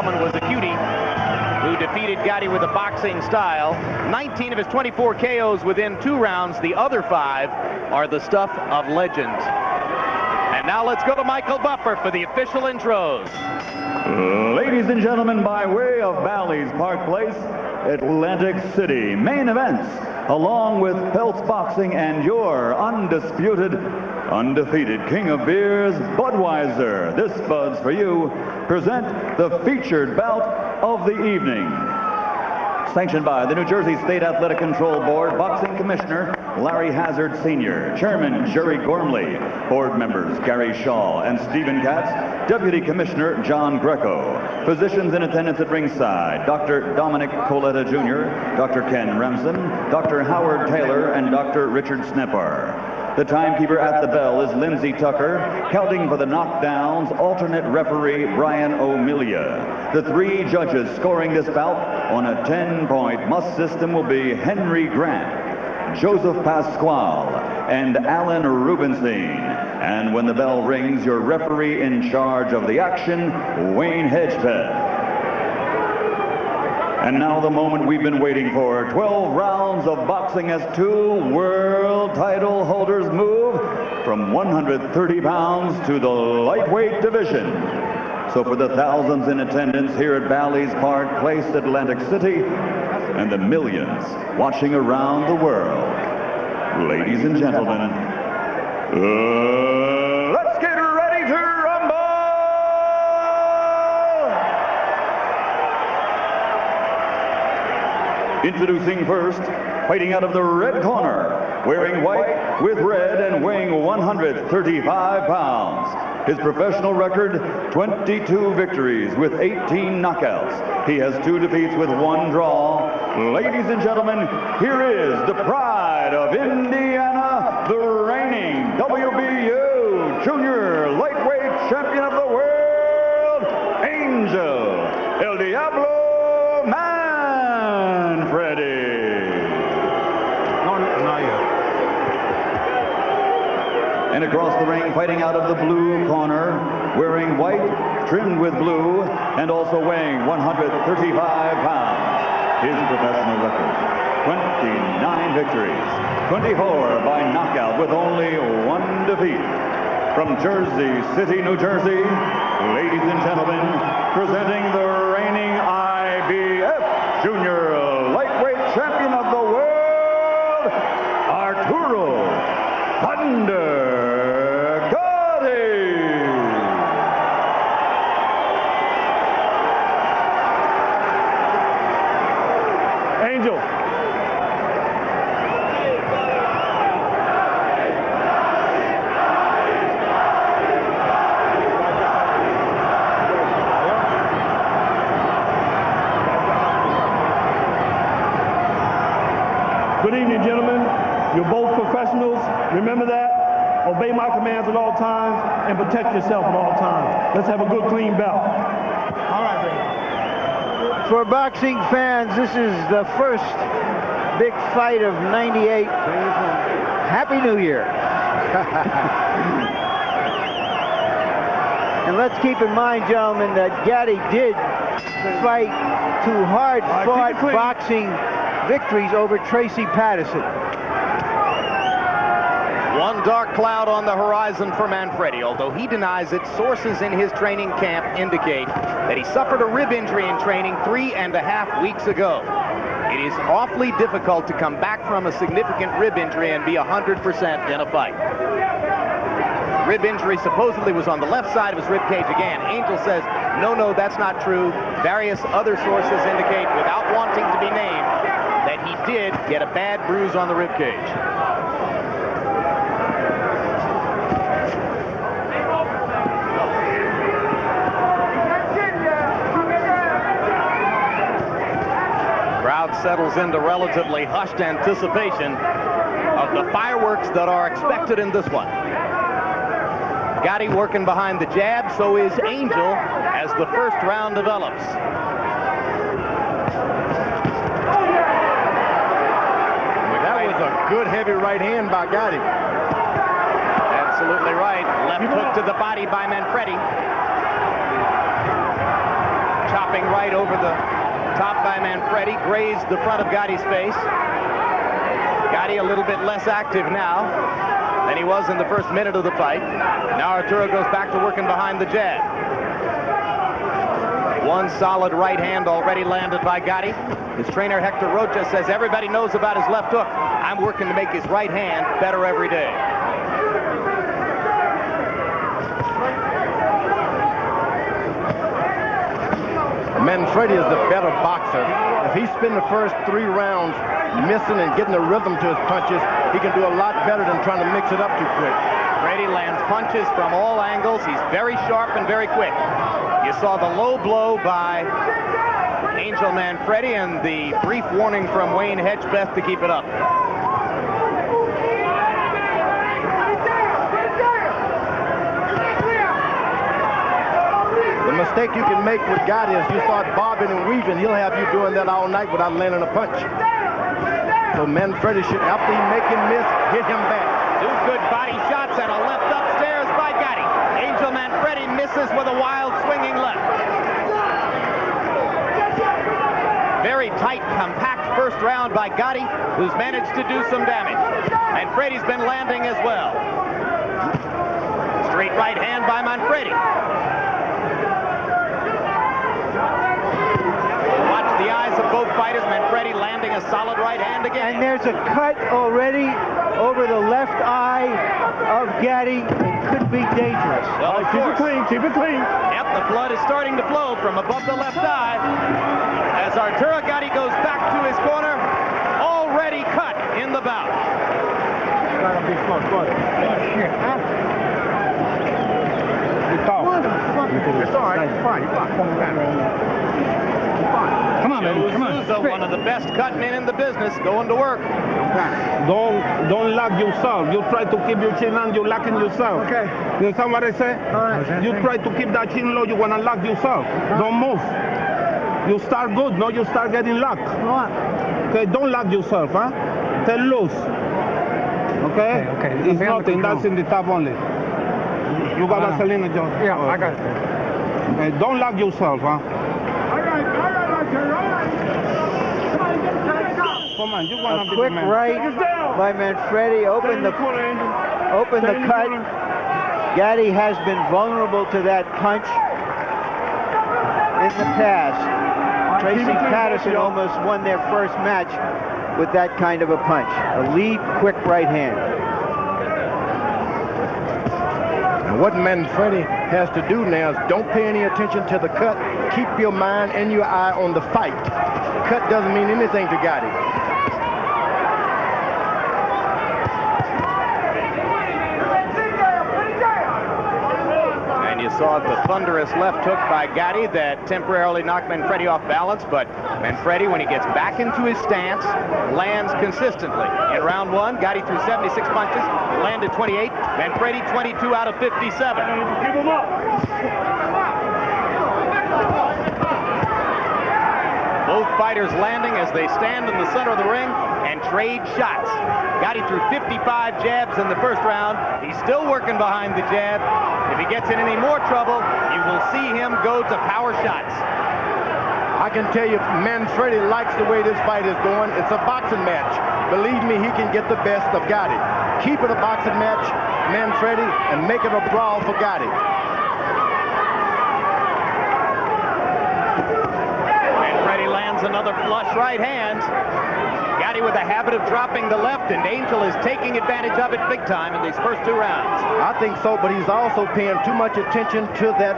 Solomon was a cutie who defeated Gatti with a boxing style. 19 of his 24 KOs within 2 rounds. The other 5 are the stuff of legends. And now let's go to Michael Buffer for the official intros. Ladies and gentlemen, by way of Bally's Park Place, Atlantic City, main events, along with Peltz Boxing and your undisputed, undefeated king of beers, Budweiser. This Bud's for you, present the featured bout of the evening. Sanctioned by the New Jersey State Athletic Control Board, Boxing Commissioner Larry Hazard Sr., Chairman Jerry Gormley, Board members Gary Shaw and Stephen Katz, Deputy Commissioner John Greco, physicians in attendance at ringside, Dr. Dominic Coletta Jr., Dr. Ken Remsen, Dr. Howard Taylor, and Dr. Richard Snipper. The timekeeper at the bell is Lindsay Tucker, counting for the knockdowns, alternate referee Brian O'Melia. The 3 judges scoring this bout on a 10-point must system will be Henry Grant, Joseph Pasquale, and Alan Rubenstein. And when the bell rings, your referee in charge of the action, Wayne Hedgepeth. And now the moment we've been waiting for. 12 rounds of boxing as 2 world title holders move from 130 pounds to the lightweight division. So for the thousands in attendance here at Bally's Park Place, Atlantic City, and the millions watching around the world, ladies and gentlemen, let's get ready to rumble! Introducing first, fighting out of the red corner, wearing white with red and weighing 135 pounds. His professional record, 22 victories with 18 knockouts. He has 2 defeats with 1 draw. Ladies and gentlemen, here is the pride of Indiana, the reigning WBU Junior Lightweight Champion of the World, Angel El Diablo Manfredi. And across the ring, fighting out of the blue corner, wearing white, trimmed with blue, and also weighing 135 pounds. His professional record, 29 victories, 24 by knockout with only 1 defeat. From Jersey City, New Jersey, ladies and gentlemen, presenting the reigning IBF Junior Lightweight Champion of the World, Arturo Thunder Gatti. Angel. Good evening, gentlemen. You're both professionals. Remember that. Obey my commands at all times and protect yourself at all times. Let's have a good, clean bout. All right, baby. For boxing fans, this is the first big fight of '98. Happy New Year. And let's keep in mind, gentlemen, that Gatti did fight 2 hard-fought boxing victories over Tracy Patterson. One dark cloud on the horizon for Manfredi. Although he denies it, sources in his training camp indicate that he suffered a rib injury in training 3.5 weeks ago. It is awfully difficult to come back from a significant rib injury and be 100% in a fight. Rib injury supposedly was on the left side of his rib cage again. Angel says, no, that's not true. Various other sources indicate, without wanting to be named, that he did get a bad bruise on the rib cage. Crowd settles into relatively hushed anticipation of the fireworks that are expected in this one. Gatti working behind the jab, so is Angel as the first round develops. That was a good heavy right hand by Gatti. Absolutely right. Left hook to the body by Manfredi. Chopping swing right over the top by Manfredi, grazed the front of Gotti's face. Gotti a little bit less active now than he was in the first minute of the fight. Now Arturo goes back to working behind the jab. One solid right hand already landed by Gotti. His trainer Hector Rocha says everybody knows about his left hook. I'm working to make his right hand better every day. Manfredi is the better boxer. If he spent the first 3 rounds missing and getting the rhythm to his punches, he can do a lot better than trying to mix it up too quick. Brady lands punches from all angles. He's very sharp and very quick. You saw the low blow by Angel Manfredi and the brief warning from Wayne Hedgebeth to keep it up. The mistake you can make with Gotti is you start bobbing and weaving. He'll have you doing that all night without landing a punch. So Manfredi should, after he make him miss, hit him back. 2 good body shots and a left upstairs by Gotti. Angel Manfredi misses with a wild swinging left. Very tight, compact first round by Gotti, who's managed to do some damage. Manfredi's been landing as well. Straight right hand by Manfredi. Watch the eyes of both fighters. Manfredi landing a solid right hand again. And there's a cut already over the left eye of Gatti. It could be dangerous. Well, Keep it clean, keep it clean. Yep, the blood is starting to flow from above the left eye as Arturo Gatti goes back to his corner, already cut in the bout. It's all right. It's fine. Come on, baby. Come on. Souza, one of the best cutting in the business, going to work. Don't lock yourself. You try to keep your chin on, you're locking yourself. Okay. You understand what I say? All right. You try to keep that chin low, you want to lock yourself. Don't move. You start good, no? You start getting locked. Okay, don't lock yourself, huh? Stay loose. Okay? Okay. It's nothing. That's in the top only. You got Vaseline, Joe? Yeah, I got it. Okay, don't lock yourself, huh? Come on, you want to be Quick right by Manfredi. Open the cut. Gatti has been vulnerable to that punch in the past. Tracy Patterson almost won their first match with that kind of a punch. A lead, quick right hand. And what Manfredi has to do now is don't pay any attention to the cut. Keep your mind and your eye on the fight. Cut doesn't mean anything to Gatti. Saw the thunderous left hook by Gatti that temporarily knocked Manfredi off balance, but Manfredi, when he gets back into his stance, lands consistently. In round 1, Gatti threw 76 punches, landed 28. Manfredi 22 out of 57. Keep him up. Both fighters landing as they stand in the center of the ring and trade shots. Gatti threw 55 jabs in the first round. He's still working behind the jab. If he gets in any more trouble, you will see him go to power shots. I can tell you, Manfredi likes the way this fight is going. It's a boxing match. Believe me, he can get the best of Gatti. Keep it a boxing match, Manfredi, and make it a brawl for Gatti. Manfredi lands another flush right hand. Gatti with a habit of dropping the left, and Angel is taking advantage of it big time in these first 2 rounds. I think so, but he's also paying too much attention to that,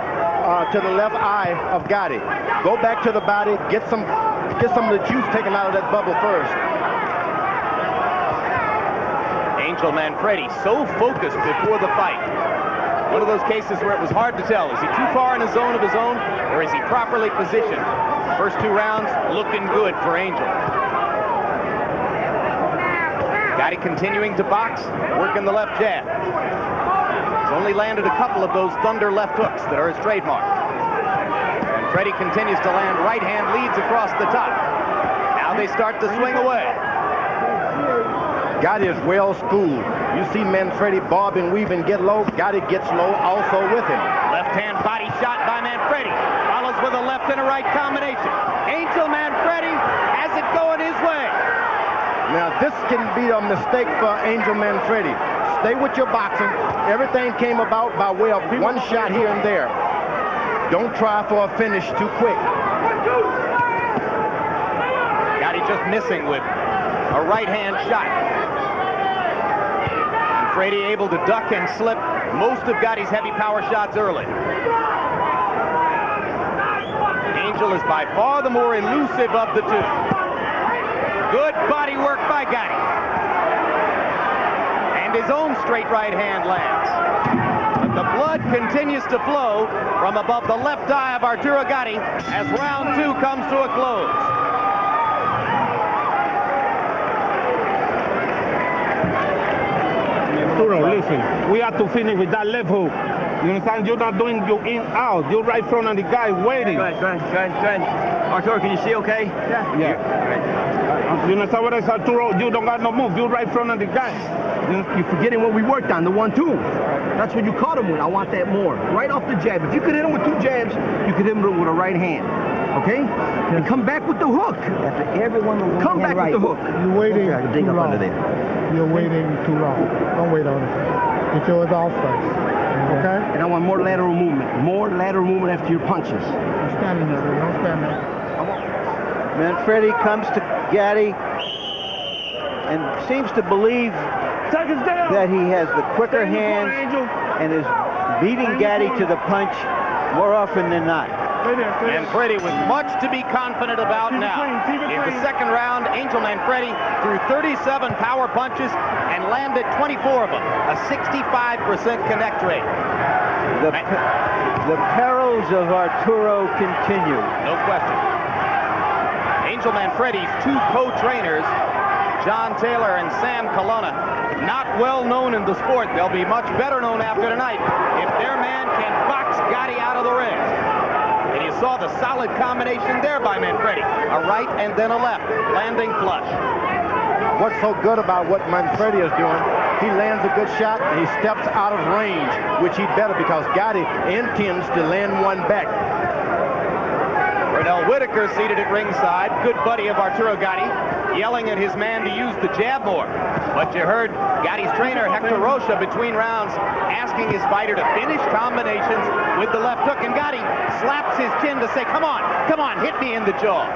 to the left eye of Gatti. Go back to the body, get some of the juice taken out of that bubble first. Angel Manfredi so focused before the fight. One of those cases where it was hard to tell. Is he too far in a zone of his own, or is he properly positioned? First 2 rounds looking good for Angel. Gatti continuing to box, working the left jab. He's only landed a couple of those thunder left hooks that are his trademark. Manfredi continues to land right hand leads across the top. Now they start to swing away. Gotti is well schooled. You see Manfredi bob and weave and get low. Gotti gets low also with him. Left-hand body shot by Manfredi. Follows with a left and a right combination. Angel Manfredi has it going his way. Now, this can be a mistake for Angel Manfredi. Stay with your boxing. Everything came about by way of one shot here and there. Don't try for a finish too quick. Gotti just missing with a right-hand shot. Manfredi able to duck and slip most of Gotti's heavy power shots early. Angel is by far the more elusive of the two. Good body work by Gotti. And his own straight right hand lands. But the blood continues to flow from above the left eye of Arturo Gatti as round 2 comes to a close. Arturo, listen, we have to finish with that left hook. You understand? You're not doing your in out. You're right front of the guy waiting. Go ahead. Arturo, can you see okay? Yeah. You understand what I said, Arturo? You don't got no move. You're right front of the guy. You're forgetting what we worked on, the 1-2. That's what you caught him with. I want that more. Right off the jab. If you could hit him with 2 jabs, you could hit him with a right hand. Okay? And come back with the hook. After everyone will come back with the hook. You're waiting dig too up long. under there. You're waiting too long. Don't wait on it. Get yours off first. Okay? And I want more lateral movement. More lateral movement after your punches. You're standing there. Don't stand there. Manfredi comes to Gatti and seems to believe that he has the quicker hands and is beating Gatti to the punch more often than not. Manfredi with much to be confident about now. In the second round, Angel Manfredi threw 37 power punches and landed 24 of them, a 65% connect rate. The perils of Arturo continue. No question. Angel Manfredi's 2 co-trainers, John Taylor and Sam Colonna, not well known in the sport. They'll be much better known after tonight if their man can box Gatti out of the ring. And you saw the solid combination there by Manfredi. A right and then a left, landing flush. What's so good about what Manfredi is doing, he lands a good shot and he steps out of range, which he'd better because Gatti intends to land one back. Renell Whitaker seated at ringside, good buddy of Arturo Gatti, yelling at his man to use the jab more. But you heard Gatti's trainer, Hector Rocha, between rounds, asking his fighter to finish combinations with the left hook. And Gatti slaps his chin to say, come on, hit me in the jaw.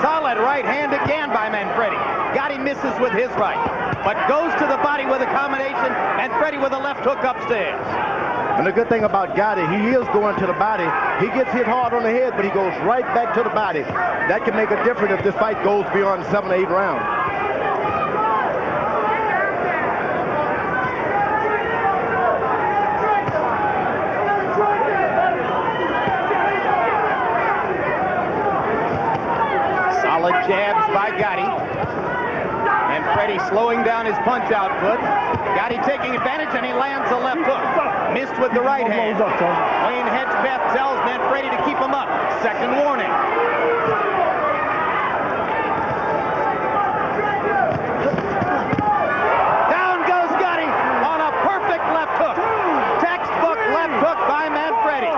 Solid right hand again by Manfredi. Gatti misses with his right, but goes to the body with a combination, Manfredi with a left hook upstairs. And the good thing about Gatti, he is going to the body. He gets hit hard on the head, but he goes right back to the body. That can make a difference if this fight goes beyond 7 or 8 rounds. Solid jabs by Gatti. Manfredi slowing down his punch output. Gatti taking advantage, and he lands a left hook. Missed with the right hand. Wayne Hedgepeth tells Manfredi to keep him up. Second warning. Down goes Gatti on a perfect left hook. Textbook left hook by Manfredi.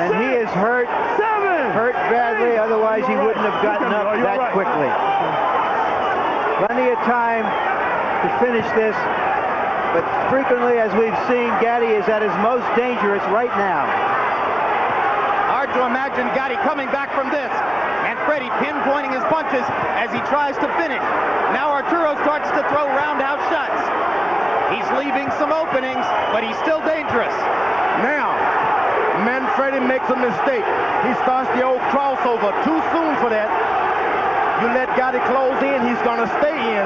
And he is hurt badly, otherwise he wouldn't have gotten up that quickly. Plenty of time to finish this, but frequently, as we've seen, Gatti is at his most dangerous right now. Hard to imagine Gatti coming back from this. Manfredi pinpointing his punches as he tries to finish. Now Arturo starts to throw roundhouse shots. He's leaving some openings, but he's still dangerous. Now, Manfredi makes a mistake. He starts the old crossover too soon for that. You let Gatti close in, he's going to stay in.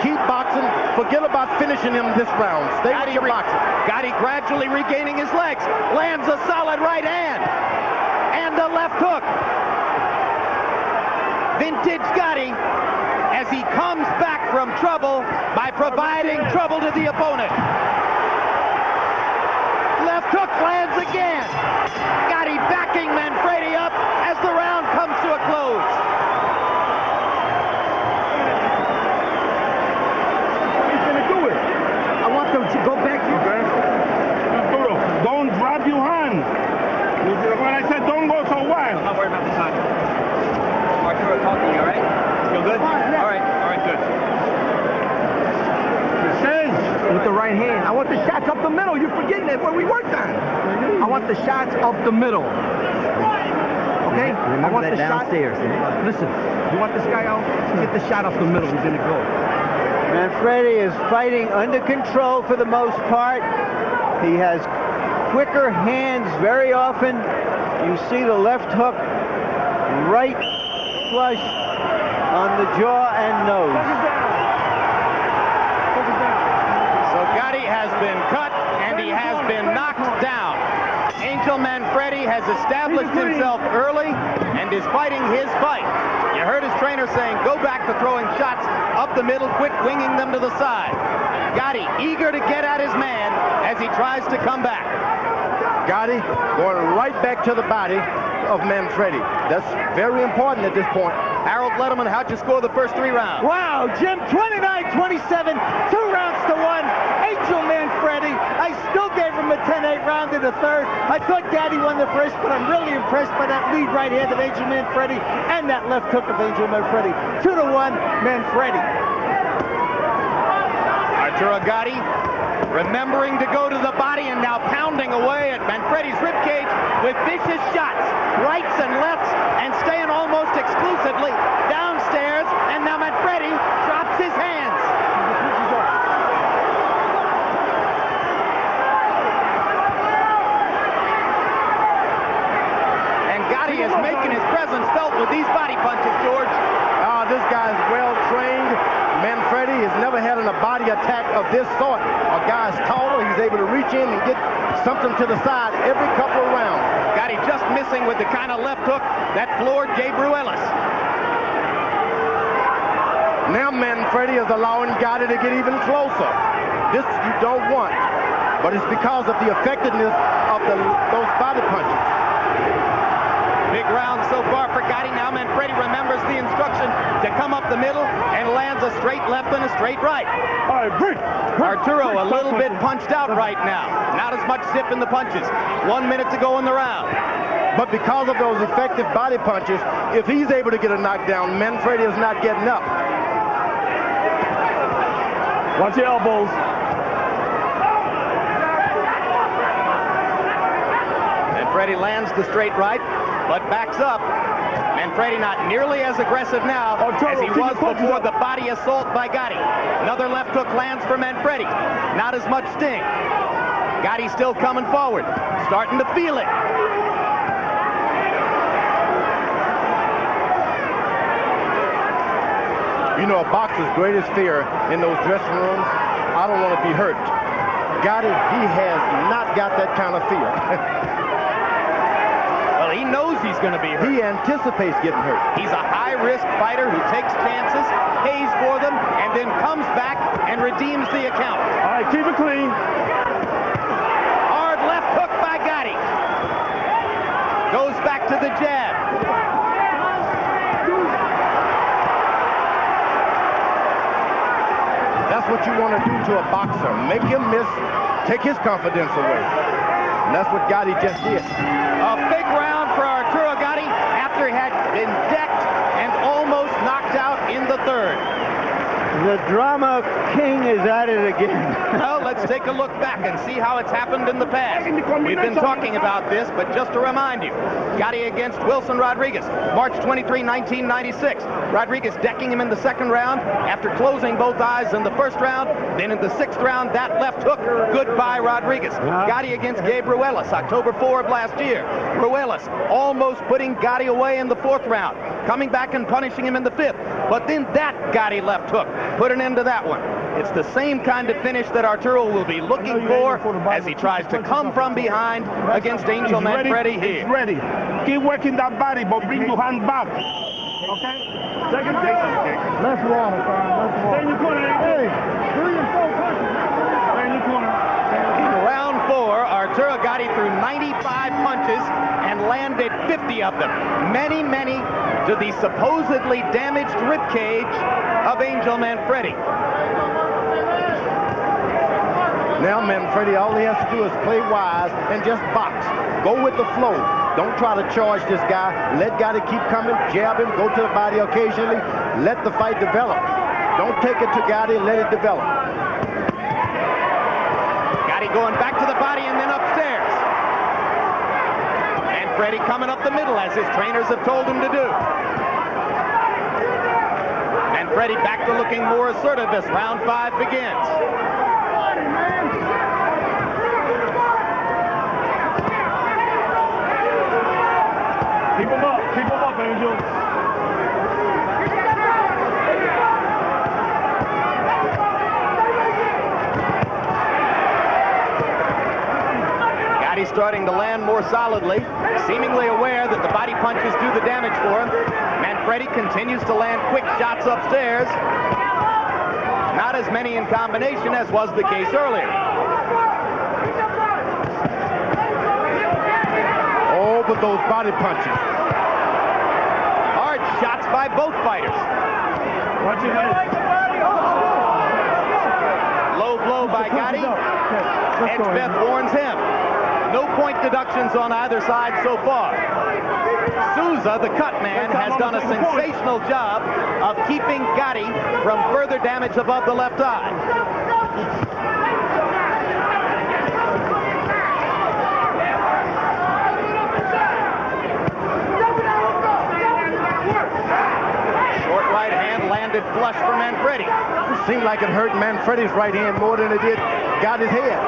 Keep boxing. Forget about finishing him this round. Stay with your boxing. Gotti gradually regaining his legs. Lands a solid right hand. And a left hook. Vintage Gotti as he comes back from trouble by providing trouble to the opponent. Left hook lands again. Gotti backing Manfredi up as the round comes to a close. You all right? Feel good? All right, good. With the right hand. I want the shots up the middle. You're forgetting that what we worked on. I want the shots up the middle. Okay? I want the downstairs. Listen, you want this guy out? Get the shot up the middle. He's going to go. Manfredi is fighting under control for the most part. He has quicker hands very often. You see the left hook right flush on the jaw and nose. Gotti has been cut, and he has been knocked down. Angel Manfredi has established himself early and is fighting his fight. You heard his trainer saying, go back to throwing shots up the middle, quit winging them to the side. Gotti eager to get at his man as he tries to come back. Gotti going right back to the body of Manfredi. That's very important at this point. Harold Letterman, how'd you score the first 3 rounds? Wow, Jim, 29-27, 2 rounds to 1. Angel Manfredi. I still gave him a 10-8 round in the third. I thought Gotti won the first, but I'm really impressed by that lead right hand of Angel Manfredi and that left hook of Angel Manfredi. 2-1, Manfredi. Arturo Gotti remembering to go to the body and now pounding away at Manfredi's ribcage with vicious shots, rights and lefts, and staying almost exclusively downstairs, and now Manfredi drops his hands. And Gotti is making his presence felt with these body punches, George. This guy's well trained. Manfredi has never had a body attack of this sort. A guy's taller, he's able to reach in and get something to the side every couple of rounds. Gotti just missing with the kind of left hook that floored Gabe Ruelas. Now Manfredi is allowing Gotti to get even closer. This you don't want, but it's because of the effectiveness of those body punches. Big round so far for Gotti. Now Manfredi remembers the instruction to come up the middle and lands a straight left and a straight right. Arturo a little bit punched out right now. Not as much zip in the punches. 1 minute to go in the round. But because of those effective body punches, if he's able to get a knockdown, Manfredi is not getting up. Watch the elbows. Manfredi lands the straight right, but backs up. Manfredi not nearly as aggressive now as he was before the body assault by Gotti. Another left hook lands for Manfredi. Not as much sting. Gotti still coming forward, starting to feel it. You know, a boxer's greatest fear in those dressing rooms, I don't want to be hurt. Gotti, he has not got that kind of fear. Well, he knows he's going to be hurt. He anticipates getting hurt. He's a high-risk fighter who takes chances, pays for them, and then comes back and redeems the account. All right, keep it clean. Hard left hook by Gotti. Goes back to the jab. That's what you want to do to a boxer. Make him miss, take his confidence away. And that's what Gotti just did. A big round for Arturo Gotti after he had been decked and almost knocked out in the third. The drama king is at it again. Well, let's take a look back and see how it's happened in the past. We've been talking about this, but just to remind you, Gotti against Wilson Rodriguez, March 23, 1996. Rodriguez decking him in the second round after closing both eyes in the first round. Then in the sixth round, that left hook, goodbye Rodriguez. Gotti against Gabe Ruelas, October 4 of last year. Ruelas almost putting Gotti away in the fourth round, coming back and punishing him in the fifth. But then that Gotti left hook put an end to that one. It's the same kind of finish that Arturo will be looking for as he tries to come from behind against Angel Manfredi here. He's ready. Keep working that body, but bring your hand back. Okay? Second down. Left wall, Stay in your corner. Hey, 3 and 4 punches. Stay in your corner. In round 4, Arturo Gotti threw 95 punches and landed 50 of them. Many, many to the supposedly damaged ribcage of Angel Manfredi. Now Manfredi, all he has to do is play wise and just box. Go with the flow. Don't try to charge this guy. Let Gotti keep coming, jab him, go to the body occasionally. Let the fight develop. Don't take it to Gotti, let it develop. Gotti going back to the body and then upstairs. Manfredi coming up the middle as his trainers have told him to do. Manfredi back to looking more assertive as round 5 begins. Keep him up, Angel. Gotti starting to land more solidly, seemingly aware that the body punches do the damage for him. Manfredi continues to land quick shots upstairs. Not as many in combination as was the case earlier. Oh, but those body punches. Hard shots by both fighters. Watch your head. Low blow by Gotti. Edgebeth warns him. No point deductions on either side so far. Souza, the cut man, has done a sensational job of keeping Gotti from further damage above the left eye. Short right hand landed flush for Manfredi. It seemed like it hurt Manfredi's right hand more than it did Gotti's head.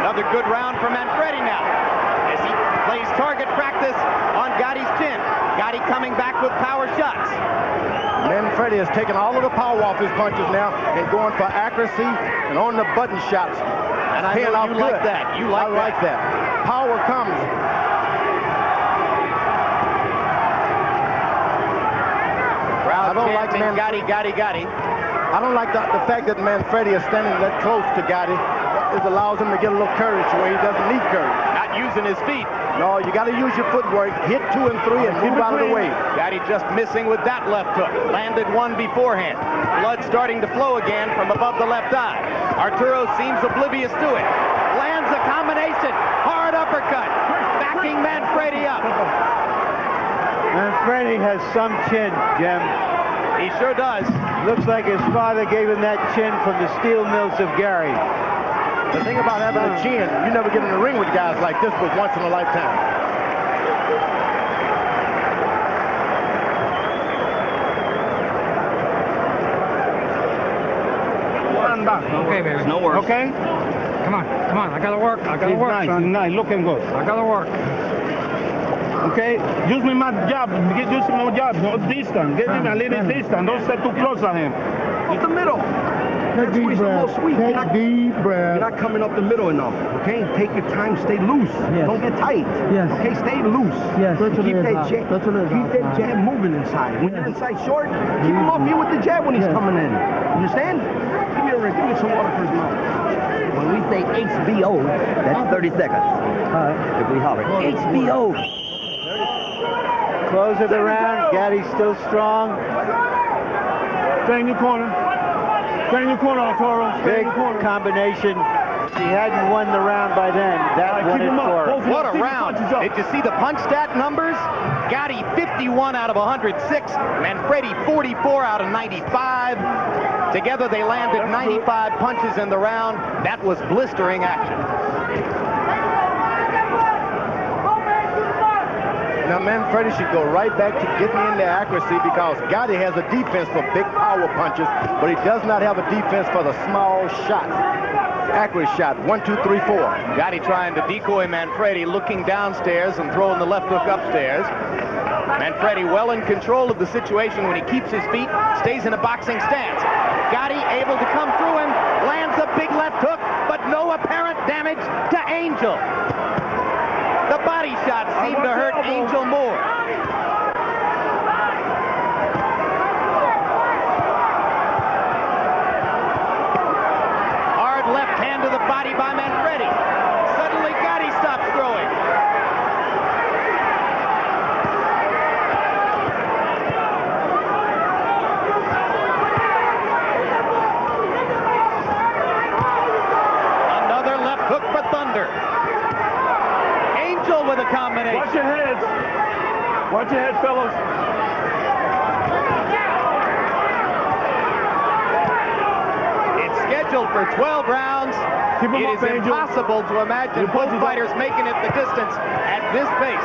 Another good round for Manfredi now as he plays target practice on Gotti's chin. Gotti coming back with power shots. Manfredi has taken all of the power off his punches now and going for accuracy and on the button shots. And I know you like that. You like I like that. Power comes. Crowd chanting Gotti, Gotti, Gotti. I don't like the fact that Manfredi is standing that close to Gotti. It allows him to get a little courage where he doesn't need courage. Not using his feet. No, you got to use your footwork. Hit 2 and 3 and move out of the way. Gotti just missing with that left hook. Landed one beforehand. Blood starting to flow again from above the left eye. Arturo seems oblivious to it. Lands a combination. Hard uppercut. Backing Manfredi up. Manfredi has some chin, Jim. He sure does. Looks like his father gave him that chin from the steel mills of Gary. The thing about having a chin, you never get in the ring with guys like this but once in a lifetime. One back. Okay, baby. No worries. Okay? Come on, I gotta work. I gotta work, nice, son. nice, looking good. I gotta work. Okay? Use me my jab. Use me my jab. No distance. Get him a little distance. Don't step too close to him. Up the middle. That's deep where he's a breath. little sweet. Take deep breath. You're not coming up the middle enough, okay? Take your time, stay loose. Yes. Don't get tight. Yes. Okay, stay loose. Yes. Keep that jab moving inside. When you're inside short, keep him off you with the jab when he's coming in. Understand? Give me a ring. Give me some water for his mouth. When we say HBO, that's 30 seconds. If we holler, HBO. Close of the round. Gatti's still strong. Stay in your corner. Stay in your corner, Arturo. Stay in Big your corner. combination. If he hadn't won the round by then, that won it for him. What a round. Did you see the punch stat numbers? Gotti 51 out of 106. Manfredi 44 out of 95. Together they landed 95 punches in the round. That was blistering action. Now Manfredi should go right back to getting in the accuracy because Gotti has a defense for big power punches, but he does not have a defense for the small shots. Accurate shot, 1, 2, 3, 4. Gotti trying to decoy Manfredi, looking downstairs and throwing the left hook upstairs. Manfredi well in control of the situation when he keeps his feet, stays in a boxing stance. Gotti able to come through him, lands a big left hook, but no apparent damage to Angel. The body shots seem to hurt Angel more. Hard left hand to the body by Manfredi. Suddenly Gotti stops throwing. thunder. Angel with a combination. Watch your heads. Watch your heads, fellas. It's scheduled for 12 rounds. It is impossible to imagine both fighters making it the distance at this pace.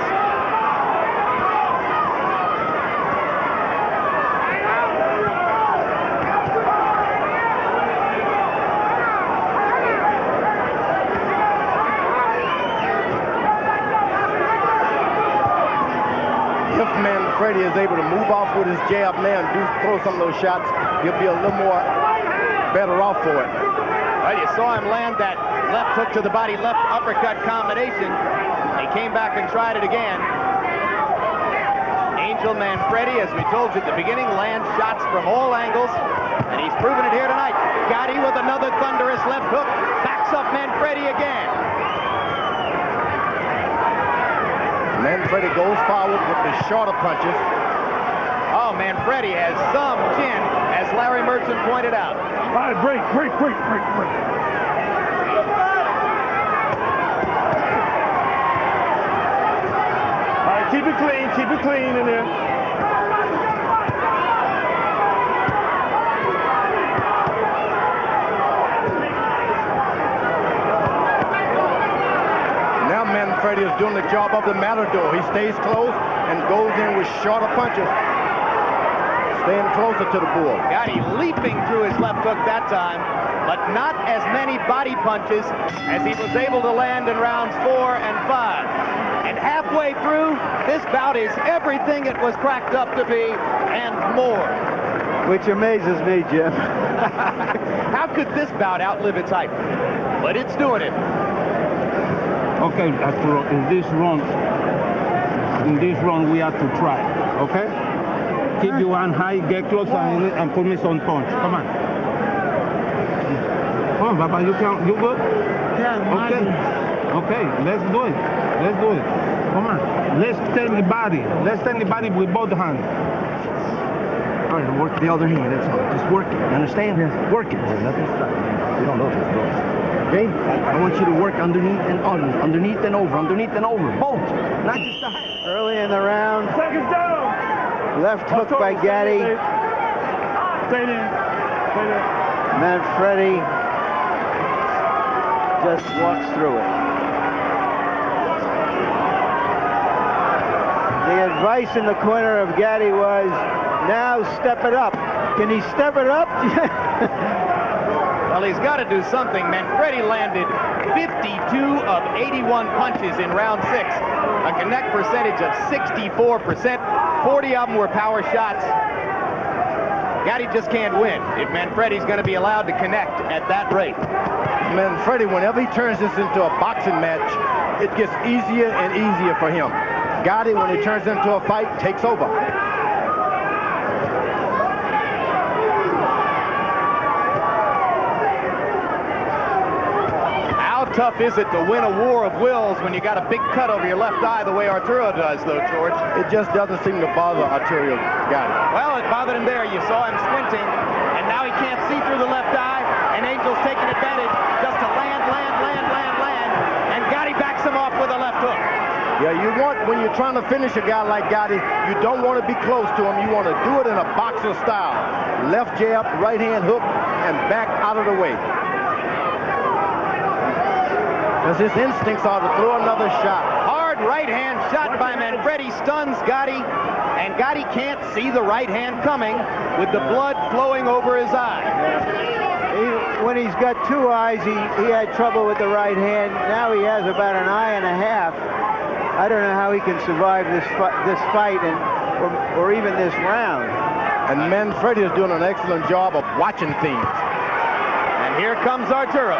If Manfredi is able to move off with his jab now and throw some of those shots, he'll be a little more better off for it. Well, you saw him land that left hook to the body, left uppercut combination. He came back and tried it again. Angel Manfredi, as we told you at the beginning, lands shots from all angles, and he's proven it here tonight. Gatti with another thunderous left hook, backs up Manfredi again. Manfredi goes forward with the shorter punches. Oh, Manfredi has some chin, as Larry Merchant pointed out. All right, break. All right, keep it clean in there. Now Manfredi is doing the job of the matador. He stays close and goes in with shorter punches. Staying closer to the bull. Gatti leaping through his left hook that time, but not as many body punches as he was able to land in rounds 4 and 5. And halfway through, this bout is everything it was cracked up to be and more. Which amazes me, Jim. How could this bout outlive its hype? But it's doing it. Okay, Arturo, in this round we have to try, okay? Keep your hand high, get close, and put me some punch. Come on. Come on, Papa, you good? Yeah, Okay, let's do it. Come on. Let's turn the body with both hands. All right, work the other hand, that's all. Just work it, you understand? Yes. Work it. Nothing stopping him. You don't know if it's going. Okay? I want you to work underneath and over, both, not just the hand. Early in the round, Seconds down. left hook by Gatti. Stay there. Manfredi just walks through it. The advice in the corner of Gatti was, now step it up. Can he step it up? Well, he's got to do something. Manfredi landed 52 of 81 punches in round 6. A connect percentage of 64%. 40 of them were power shots. Gatti just can't win if Manfredi's going to be allowed to connect at that rate. Manfredi, whenever he turns this into a boxing match, it gets easier and easier for him. Gatti, when he turns into a fight, takes over. How tough is it to win a war of wills when you got a big cut over your left eye the way Arturo does, though, George? It just doesn't seem to bother Arturo Gatti. Well, it bothered him there. You saw him squinting, and now he can't see through the left eye, and Angel's taking advantage just to land, and Gatti backs him off with a left hook. Yeah, when you're trying to finish a guy like Gatti, you don't want to be close to him. You want to do it in a boxer style. Left jab, right hand hook, and back out of the way. Because his instincts are to throw another shot. Hard right hand shot by Manfredi stuns Gatti, and Gatti can't see the right hand coming with the blood flowing over his eye. When he's got two eyes, he had trouble with the right hand. Now he has about an eye and a half. I don't know how he can survive this fight or even this round. And Manfredi is doing an excellent job of watching things. And here comes Arturo.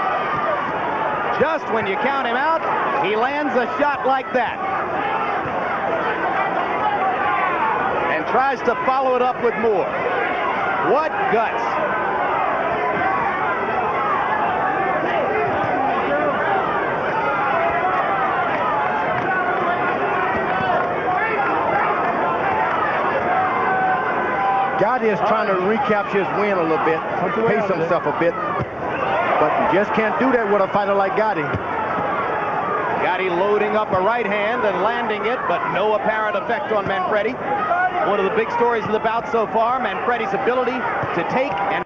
Just when you count him out, he lands a shot like that. And tries to follow it up with more. What guts. Gatti is trying to recapture his win a little bit, pace himself a bit, but you just can't do that with a fighter like Gatti. Gotti loading up a right hand and landing it, but no apparent effect on Manfredi. One of the big stories of the bout so far, Manfredi's ability to take and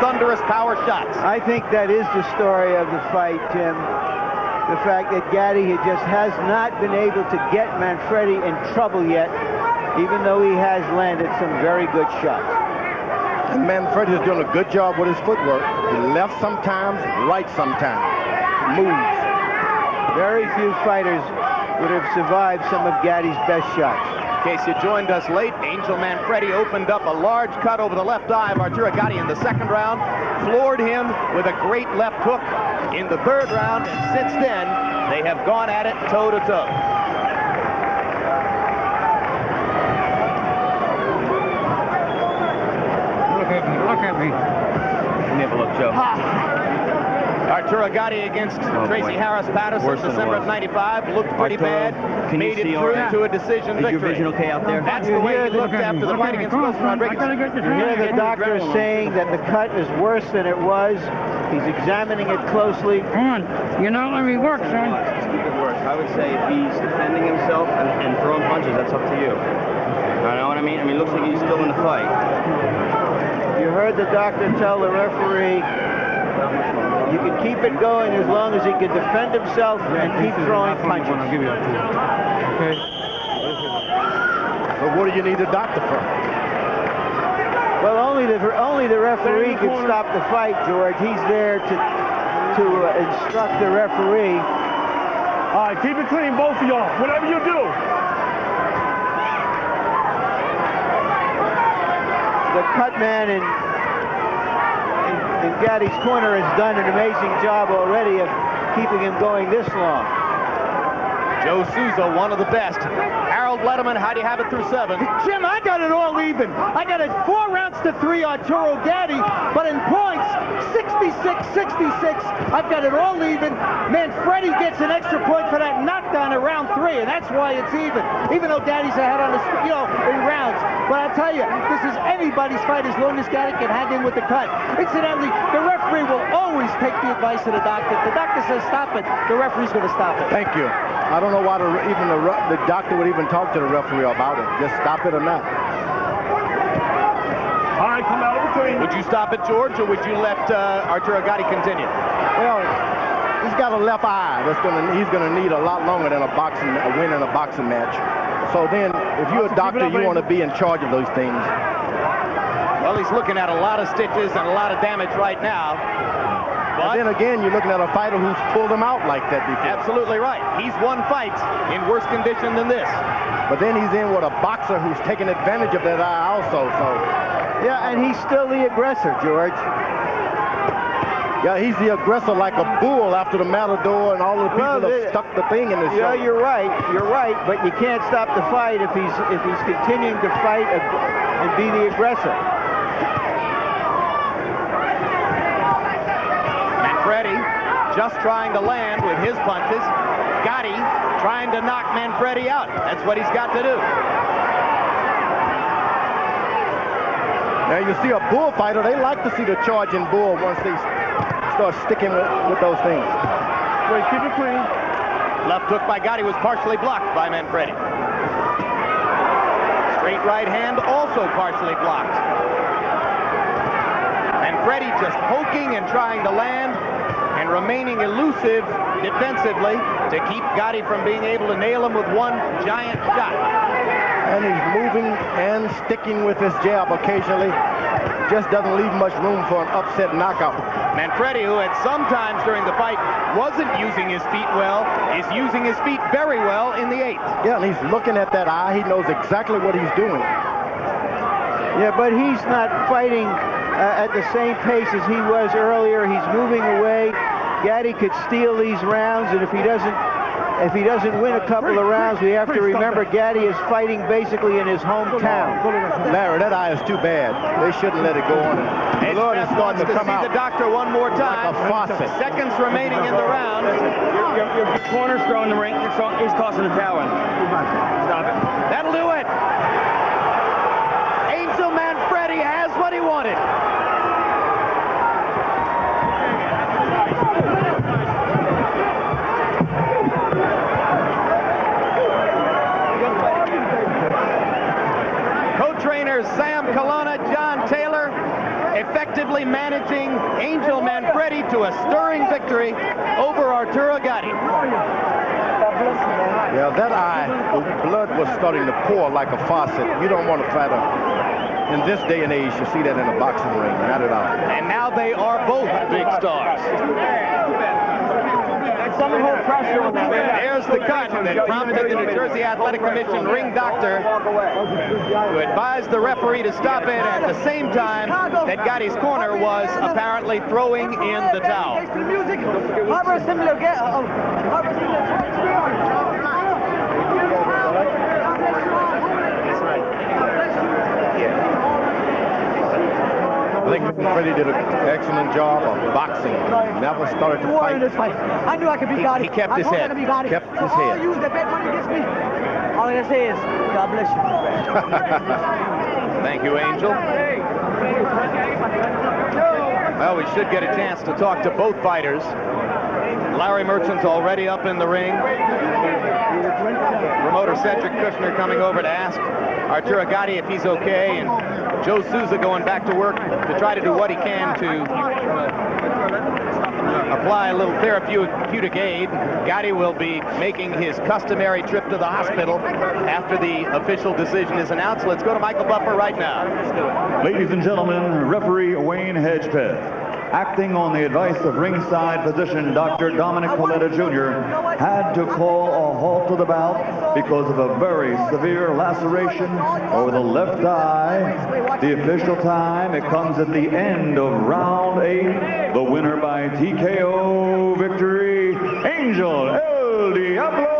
thunderous power shots. I think that is the story of the fight, Jim. The fact that Gatti just has not been able to get Manfredi in trouble yet, even though he has landed some very good shots. And Manfredi is doing a good job with his footwork. Left sometimes, right sometimes. Moves. Very few fighters would have survived some of Gatti's best shots. In case you joined us late, Angel Manfredi opened up a large cut over the left eye of Arturo Gatti in the second round, floored him with a great left hook in the third round, and since then, they have gone at it toe-to-toe. Look at me. Let me have a look, Joe. Arturo Gatti against Tracy Harris Patterson, December of '95, looked pretty bad, made it through to a decision victory. Is your vision okay out there? That's the way he looked after the fight against Wilson Rodriguez. You hear the doctor saying that the cut is worse than it was. He's examining it closely. Come on, you're not letting me work, son. Keep it worse. I would say if he's defending himself and throwing punches, that's up to you. You know what I mean? I mean, it looks like he's still in the fight. You heard the doctor tell the referee, you can keep it going as long as he can defend himself and keep throwing punches. I'll give you that to you. Okay. So what do you need a doctor for? Well, only the referee can stop the fight, George. He's there to instruct the referee. All right, keep it clean, both of y'all. Whatever you do. The cut man in Gatti's corner has done an amazing job already of keeping him going this long. Joe Souza, one of the best. Harold Letterman, how do you have it through 7? Jim, I got it all even. I got it 4 rounds to 3 Arturo Gatti, but in points, 66-66. I've got it all even. Manfredi gets an extra point for that knockdown in round 3, and that's why it's even though Gatti's ahead on the, in rounds. But I'll tell you, this is anybody's fight as long as Gatti can hang in with the cut. Incidentally, the referee will always take the advice of the doctor. If the doctor says stop it, the referee's going to stop it. Thank you. I don't know why even the doctor would even talk to the referee about it. Just stop it or not. All right, come out between. Would you stop it, George, or would you let Arturo Gatti continue? Well, he's got a left eye he's gonna need a lot longer than a win in a boxing match. So then, if you're a doctor, you want to be in charge of those things. Well, he's looking at a lot of stitches and a lot of damage right now. But then again, you're looking at a fighter who's pulled him out like that before. Absolutely right. He's won fights in worse condition than this. But then he's in with a boxer who's taking advantage of that eye also. So, yeah, and he's still the aggressor, George. Yeah, he's the aggressor like a bull after the Matador and all the people have stuck the thing in his shoulder. Yeah, you're right, but you can't stop the fight if he's continuing to fight and be the aggressor. Manfredi just trying to land with his punches. Gatti trying to knock Manfredi out. That's what he's got to do. Now you see a bullfighter, they like to see the charging bull once they start sticking with those things. Wait, keep it clean. Left hook by Gatti was partially blocked by Manfredi. Straight right hand also partially blocked. Manfredi just poking and trying to land and remaining elusive defensively to keep Gatti from being able to nail him with one giant shot. And he's moving and sticking with his jab occasionally. Just doesn't leave much room for an upset knockout. Manfredi, who at some times during the fight wasn't using his feet well, is using his feet very well in the 8th. Yeah, and he's looking at that eye. He knows exactly what he's doing. Yeah, but he's not fighting at the same pace as he was earlier. He's moving away. Gatti could steal these rounds, and if he doesn't win a couple of rounds, we have to remember Gatti is fighting basically in his hometown. Larry, that eye is too bad. They shouldn't let it go on. The Lord is starting to come out. The doctor one more time. Like a faucet. Seconds remaining in the round. Your corner's throwing the ring. He's tossing the towel in. Stop it. That'll do it. Angel Manfredi has what he wanted. successfully managing Angel Manfredi to a stirring victory over Arturo Gatti. Yeah, that eye, the blood was starting to pour like a faucet. You don't want to try to, in this day and age, you see that in a boxing ring, not at all. And now they are both big stars. There's the cut that prompted the New Jersey Athletic Commission ring doctor to advise the referee to stop it at the same time that Gatti's corner was apparently throwing in the towel. I think Manfredi did an excellent job of boxing. Never started to fight. I knew I could beat Gotti. He kept his head. Kept his head. Use the bet money against me. All I gotta say is, God bless you. Thank you, Angel. Well, we should get a chance to talk to both fighters. Larry Merchant's already up in the ring. Promoter Cedric Kushner coming over to ask Arturo Gatti if he's okay, and Joe Souza going back to work to try to do what he can to apply a little therapeutic aid. Gatti will be making his customary trip to the hospital after the official decision is announced. Let's go to Michael Buffer right now. Ladies and gentlemen, referee Wayne Hedgepeth, acting on the advice of ringside physician Dr. Dominic Coletta Jr., had to call a halt to the bout because of a very severe laceration over the left eye. The official time, it comes at the end of round 8. The winner by TKO victory, Angel El Diablo.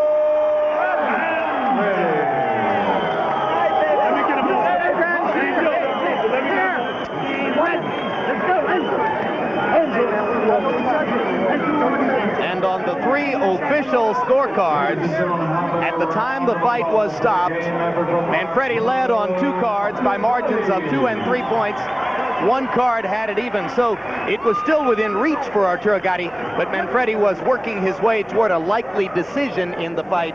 And on the 3 official scorecards, at the time the fight was stopped, Manfredi led on 2 cards by margins of 2 and 3 points. 1 card had it even, so it was still within reach for Arturo Gatti, but Manfredi was working his way toward a likely decision in the fight,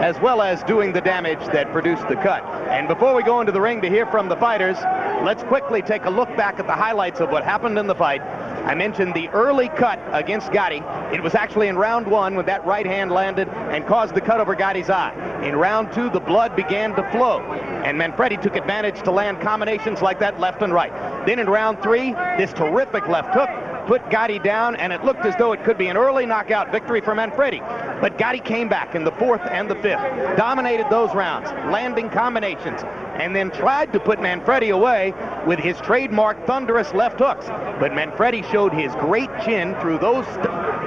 as well as doing the damage that produced the cut. And before we go into the ring to hear from the fighters, let's quickly take a look back at the highlights of what happened in the fight. I mentioned the early cut against Gatti. It was actually in round 1 when that right hand landed and caused the cut over Gatti's eye. In round 2, the blood began to flow, and Manfredi took advantage to land combinations like that left and right. Then in round 3, this terrific left hook put Gatti down, and it looked as though it could be an early knockout victory for Manfredi. But Gatti came back in the 4th and the 5th, dominated those rounds, landing combinations, and then tried to put Manfredi away with his trademark thunderous left hooks. But Manfredi showed his great chin through those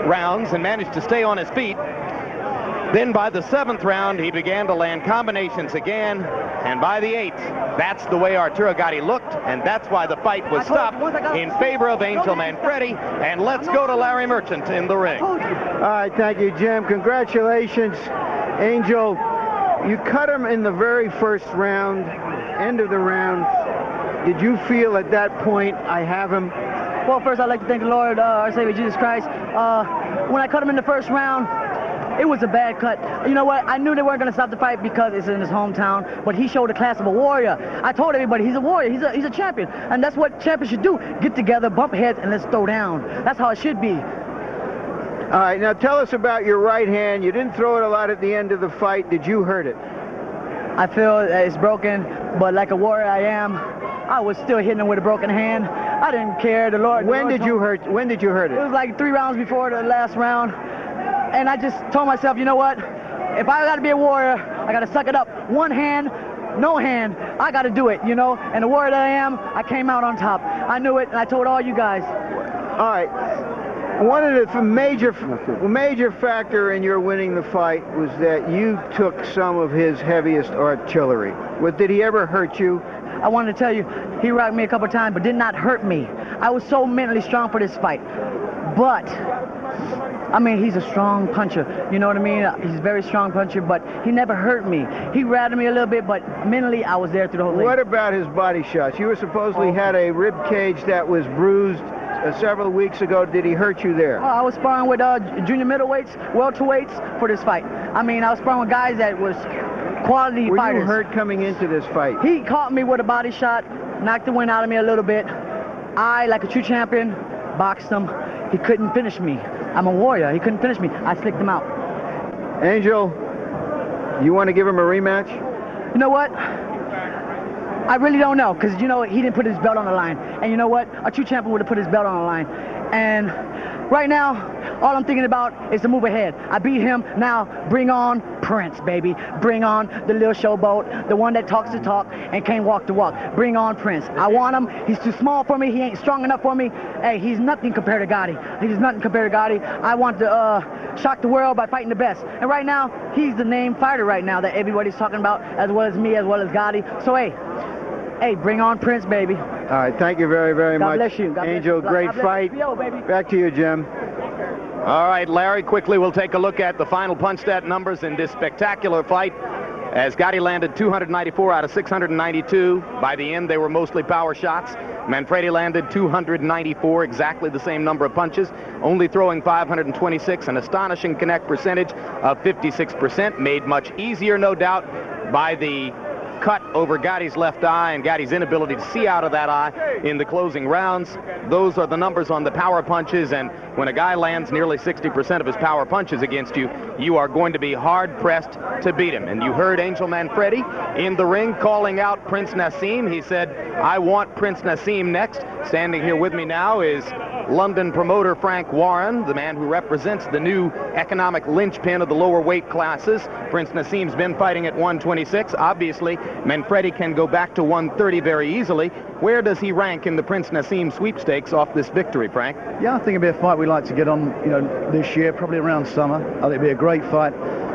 rounds and managed to stay on his feet. Then by the 7th round, he began to land combinations again, and by the 8th, that's the way Arturo Gatti looked, and that's why the fight was stopped in favor of Angel Manfredi. And let's go to Larry Merchant in the ring. All right, thank you, Jim. Congratulations, Angel. You cut him in the very first round, end of the round. Did you feel at that point, I have him? Well, first I'd like to thank the Lord, our Savior Jesus Christ. When I cut him in the first round, it was a bad cut. You know what? I knew they weren't going to stop the fight because it's in his hometown, but he showed the class of a warrior. I told everybody he's a warrior, he's a champion, and that's what champions should do. Get together, bump heads, and let's throw down. That's how it should be. All right, now tell us about your right hand. You didn't throw it a lot at the end of the fight. Did you hurt it? I feel it's broken, but like a warrior I am, I was still hitting him with a broken hand. I didn't care. The Lord. When did you hurt it? It was like 3 rounds before the last round. And I just told myself, you know what? If I got to be a warrior, I got to suck it up. One hand, no hand. I got to do it, you know? And the warrior that I am, I came out on top. I knew it, and I told all you guys. All right. One of the major factor in your winning the fight was that you took some of his heaviest artillery. Did he ever hurt you? I wanted to tell you, he rocked me a couple times, but did not hurt me. I was so mentally strong for this fight. But I mean, he's a strong puncher. You know what I mean? He's a very strong puncher, but he never hurt me. He rattled me a little bit, but mentally, I was there through the whole thing. What about his body shots? You were supposedly had a rib cage that was bruised several weeks ago. Did he hurt you there? I was sparring with junior middleweights, welterweights for this fight. I mean, I was sparring with guys that was quality fighters. Were you hurt coming into this fight? He caught me with a body shot, knocked the wind out of me a little bit. I, like a true champion, boxed him. He couldn't finish me. I'm a warrior. He couldn't finish me. I slicked him out. Angel, you want to give him a rematch? You know what? I really don't know, because, you know, he didn't put his belt on the line. And you know what? A true champion would have put his belt on the line. And right now, all I'm thinking about is to move ahead. I beat him. Now, bring on Prince, baby. Bring on the little showboat, the one that talks the talk and can't walk the walk. Bring on Prince. I want him. He's too small for me. He ain't strong enough for me. Hey, he's nothing compared to Gotti. He's nothing compared to Gotti. I want to shock the world by fighting the best. And right now, he's the name fighter right now that everybody's talking about, as well as me, as well as Gotti. So, hey, bring on Prince, baby. All right, thank you very, very much. God bless you. God Angel, bless you. great fight. Yo, baby. Back to you, Jim. All right, Larry, quickly we'll take a look at the final punch stat numbers in this spectacular fight. As Gotti landed 294 out of 692. By the end, they were mostly power shots. Manfredi landed 294, exactly the same number of punches, only throwing 526, an astonishing connect percentage of 56%, made much easier, no doubt, by the cut over Gotti's left eye and Gotti's inability to see out of that eye in the closing rounds. Those are the numbers on the power punches, and when a guy lands nearly 60% of his power punches against you, you are going to be hard-pressed to beat him. And you heard Angel Manfredi in the ring calling out Prince Naseem. He said, I want Prince Naseem next. Standing here with me now is London promoter Frank Warren, the man who represents the new economic linchpin of the lower weight classes. Prince Naseem's been fighting at 126. Obviously, Manfredi can go back to 130 very easily. Where does he rank in the Prince Naseem sweepstakes off this victory, Frank? Yeah, I think it'd be a fight we'd like to get on, this year, probably around summer. I think it'd be a great fight.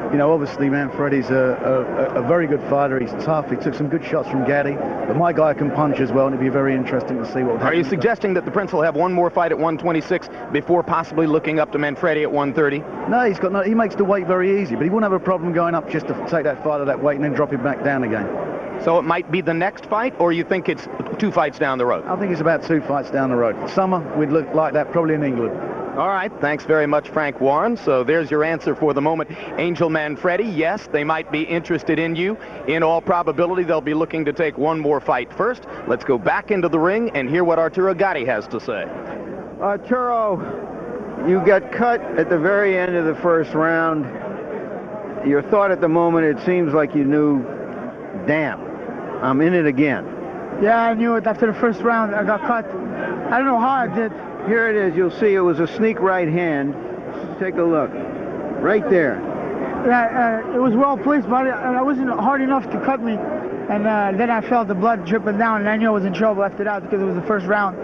Obviously Manfredi's a very good fighter. He's tough. He took some good shots from Gatti. But my guy can punch as well, and it'd be very interesting to see what would happen. Are you suggesting that the Prince will have one more fight at 126 before possibly looking up to Manfredi at 130? No, he makes the weight very easy, but he wouldn't have a problem going up just to take that fight at that weight and then drop him back down again. So it might be the next fight, or you think it's 2 fights down the road? I think it's about 2 fights down the road. Summer, we'd look like that probably in England. All right, thanks very much, Frank Warren. So there's your answer for the moment. Angel Manfredi, yes, they might be interested in you. In all probability, they'll be looking to take one more fight first. Let's go back into the ring and hear what Arturo Gatti has to say. Arturo, you got cut at the very end of the first round. Your thought at the moment, it seems like you knew, damn, I'm in it again. Yeah, I knew it after the first round. I got cut. I don't know how I did. Here it is. You'll see it was a sneak right hand. Take a look. Right there. Yeah, it was well placed, but it wasn't hard enough to cut me. And then I felt the blood dripping down, and I knew I was in trouble after that because it was the first round.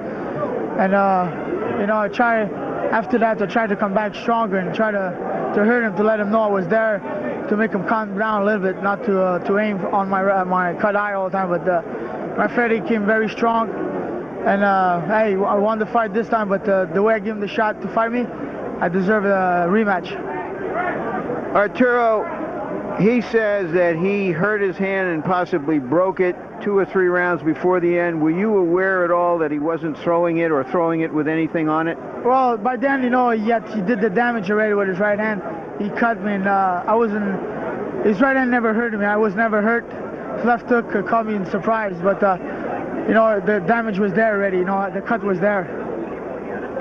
And, after that, I tried to come back stronger and try to hurt him, to let him know I was there, to make him calm down a little bit, not to aim on my cut eye all the time. But Manfredi came very strong. And, hey, I won the fight this time, but the way I gave him the shot to fight me, I deserve a rematch. Arturo, he says that he hurt his hand and possibly broke it 2 or 3 rounds before the end. Were you aware at all that he wasn't throwing it or throwing it with anything on it? Well, by then, he did the damage already with his right hand. He cut me, and his right hand never hurt me. I was never hurt. His left hook caught me in surprise, but the damage was there already. The cut was there.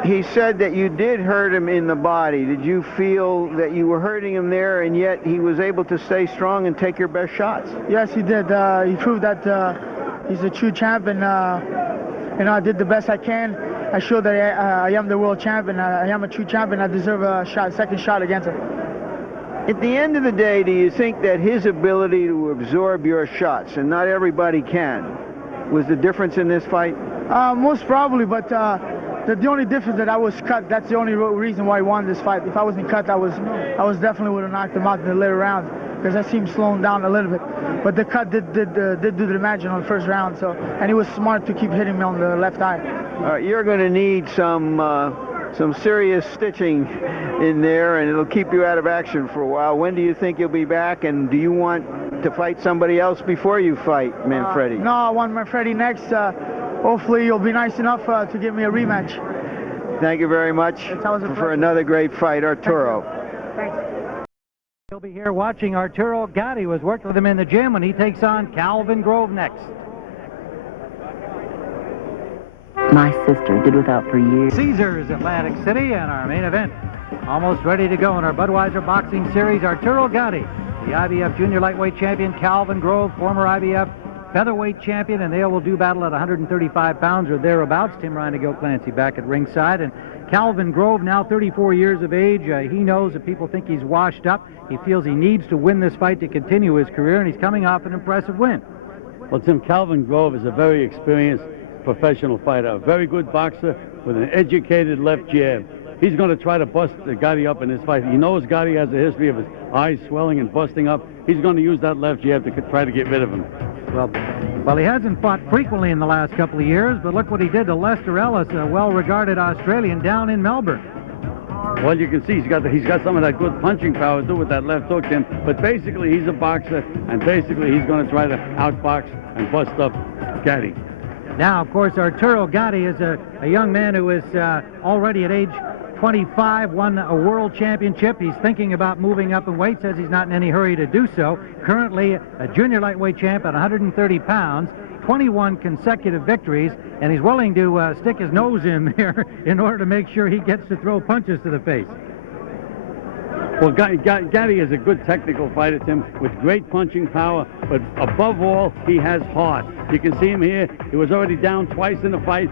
He said that you did hurt him in the body. Did you feel that you were hurting him there, and yet he was able to stay strong and take your best shots? Yes, he did. He proved that he's a true champ, and I did the best I can. I showed that I am the world champion. I am a true champion. I deserve a second shot against him. At the end of the day, do you think that his ability to absorb your shots, and not everybody can, was the difference in this fight? Most probably, but the only difference that I was cut, that's the only reason why I won this fight. If I wasn't cut, I definitely would have knocked him out in the later round, because I seemed slowing down a little bit. But the cut did do the magic on the first round, and he was smart to keep hitting me on the left eye. All right, you're going to need some serious stitching in there, and it'll keep you out of action for a while. When do you think you'll be back, and do you want to fight somebody else before you fight Manfredi? No, I want Manfredi next. Hopefully you'll be nice enough to give me a rematch. Thank you very much for another great fight, Arturo. Thanks. He'll be here watching Arturo Gatti, who has worked with him in the gym, and he takes on Calvin Grove next. my sister did without for years. Caesars Atlantic City, and our main event almost ready to go in our Budweiser Boxing Series. Arturo Gatti, the IBF Junior Lightweight Champion, Calvin Grove, former IBF Featherweight Champion, and they will do battle at 135 pounds or thereabouts. Tim Ryan and Gil Clancy back at ringside. And Calvin Grove, now 34 years of age, he knows that people think he's washed up. He feels he needs to win this fight to continue his career, and he's coming off an impressive win. Well, Tim, Calvin Grove is a very experienced professional fighter, a very good boxer with an educated left jab. He's going to try to bust Gatti up in this fight. He knows Gatti has a history of his eyes swelling and busting up. He's going to use that left jab to try to get rid of him. Well, he hasn't fought frequently in the last couple of years, but look what he did to Lester Ellis, a well-regarded Australian down in Melbourne. Well, you can see he's got some of that good punching power too with that left hook, Tim. But basically, he's a boxer, and basically he's going to try to outbox and bust up Gatti. Now, of course, Arturo Gatti is a young man who is already at age 25, won a world championship. He's thinking about moving up in weight, says he's not in any hurry to do so. Currently a junior lightweight champ at 130 pounds, 21 consecutive victories, and he's willing to stick his nose in there in order to make sure he gets to throw punches to the face. Well, Gatti is a good technical fighter, Tim, with great punching power, but above all, he has heart. You can see him here. He was already down twice in the fight.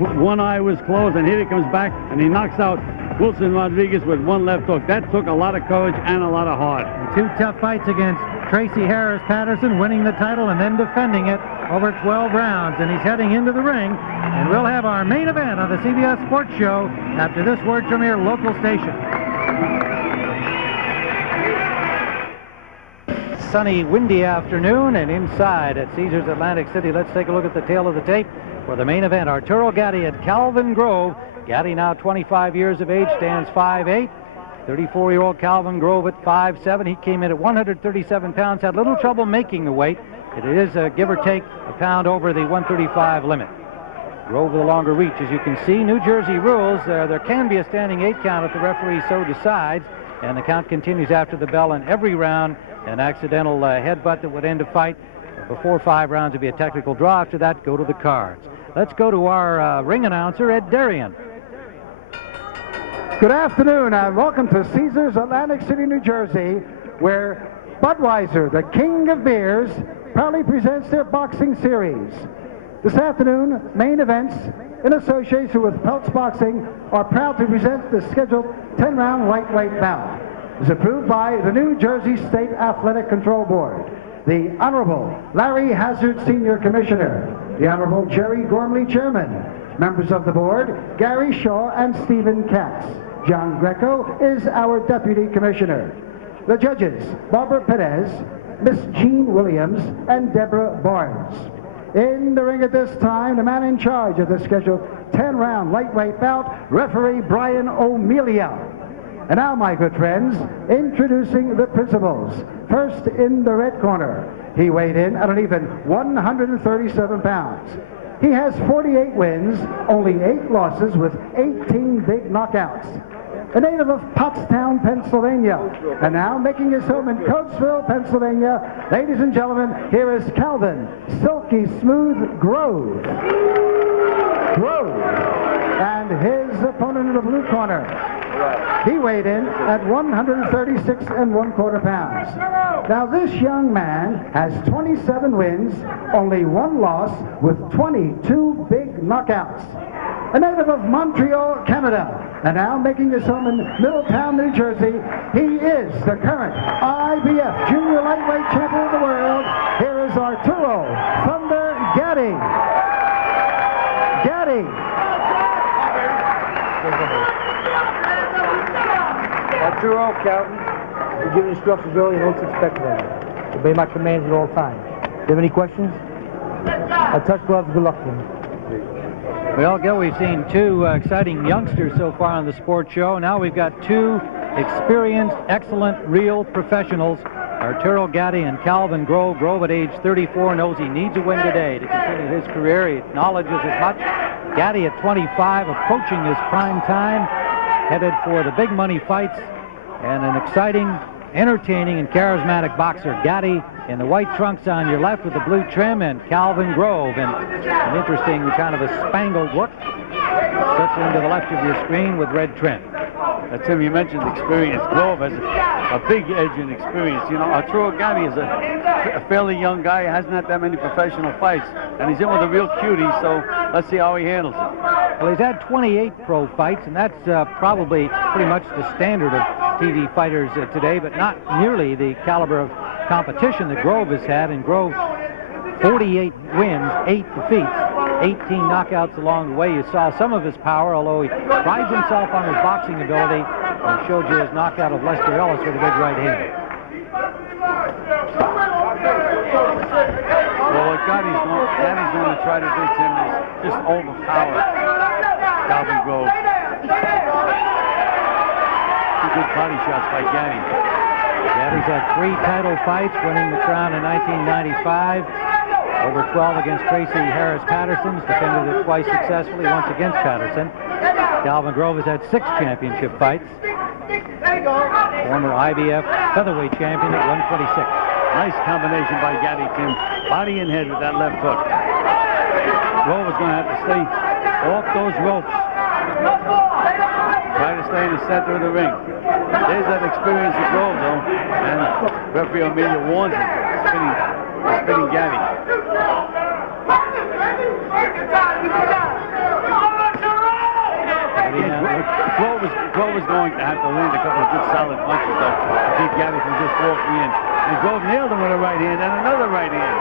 One eye was closed, and here he comes back, and he knocks out Wilson Rodriguez with one left hook. That took a lot of courage and a lot of heart. Two tough fights against Tracy Harris Patterson, winning the title and then defending it over 12 rounds. And he's heading into the ring, and we'll have our main event on the CBS Sports Show after this word from your local station. Sunny, windy afternoon, and inside at Caesars Atlantic City, let's take a look at the tail of the tape for the main event. Arturo Gatti at Calvin Grove. Gatti, now 25 years of age, stands 5'8". 34-year-old Calvin Grove at 5'7". He came in at 137 pounds, had little trouble making the weight. It is, give or take, a pound over the 135 limit. Grove with a longer reach, as you can see. New Jersey rules, there can be a standing 8 count if the referee so decides, and the count continues after the bell in every round. An accidental headbutt that would end a fight before 5 rounds would be a technical draw. After that, go to the cards. Let's go to our ring announcer, Ed Darien. Good afternoon, and welcome to Caesars Atlantic City, New Jersey, where Budweiser, the king of beers, proudly presents their boxing series. This afternoon, main events, in association with Peltz Boxing, are proud to present the scheduled 10-round lightweight bout. Is approved by the New Jersey State Athletic Control Board, the Honorable Larry Hazard, Senior Commissioner, the Honorable Jerry Gormley, Chairman, members of the board, Gary Shaw and Stephen Katz. John Greco is our Deputy Commissioner. The judges, Barbara Perez, Miss Jean Williams, and Deborah Barnes. In the ring at this time, the man in charge of the scheduled 10-round lightweight bout, referee Brian O'Melia. And now, my good friends, introducing the principals. First, in the red corner, he weighed in at an even 137 pounds. He has 48 wins, only 8 losses with 18 big knockouts. A native of Pottstown, Pennsylvania, and now making his home in Coatesville, Pennsylvania. Ladies and gentlemen, here is Calvin Silky Smooth Grove. And his opponent in the blue corner, he weighed in at 136 1/4 pounds. Now this young man has 27 wins, only 1 loss with 22 big knockouts. A native of Montreal, Canada, and now making his home in Middletown, New Jersey, he is the current IBF Junior Lightweight Champion of the world. Here is Arturo Thunder Gatti. Arturo, Calvin, you give instructions early and don't expect them. Obey my commands at all times. Do you have any questions? I touch gloves. Good luck to you. Well, Gil, we've seen 2 exciting youngsters so far on the sports show. Now we've got 2 experienced, excellent, real professionals, Arturo Gatti and Calvin Grove. Grove at age 34 knows he needs a win today to continue his career. He acknowledges as much. Gatti at 25, approaching his prime time, headed for the big money fights and an exciting entertaining and charismatic boxer. Gaddy in the white trunks on your left with the blue trim, and Calvin Grove in an interesting kind of a spangled look, circling to the left of your screen with red trim. Tim, you mentioned experience. Grove has a big edge in experience. You know, Arturo Gatti is a fairly young guy, hasn't had that many professional fights, and he's in with a real cutie, so let's see how he handles it. Well, he's had 28 pro fights, and that's probably pretty much the standard of TV fighters today, but not nearly the caliber of competition that Grove has had. And Grove, 48 wins, 8 defeats, 18 knockouts along the way. You saw some of his power, although he prides himself on his boxing ability, and showed you his knockout of Lester Ellis with a big right hand. Well, what Gaddy's going to try to do, Tim, is just overpower Calvin Grove. Two good body shots by Gaddy. Gaddy's had 3 title fights, winning the crown in 1995. Over 12 against Tracy Harris Patterson. He's defended it twice successfully, once against Patterson. Calvin Grove has had 6 championship fights. Former IBF featherweight champion at 126. Nice combination by Gaddy, Tim. Body and head with that left hook. Grove is going to have to stay off those ropes. Try to stay in the center of the ring. There's that experience of Grove, though. And referee Amelia warns him. Spinning Gaddy. Grove is going to have to land a couple of good solid punches, though, to keep Gaddy from just walking in. And Grove nailed him with a right hand and another right hand.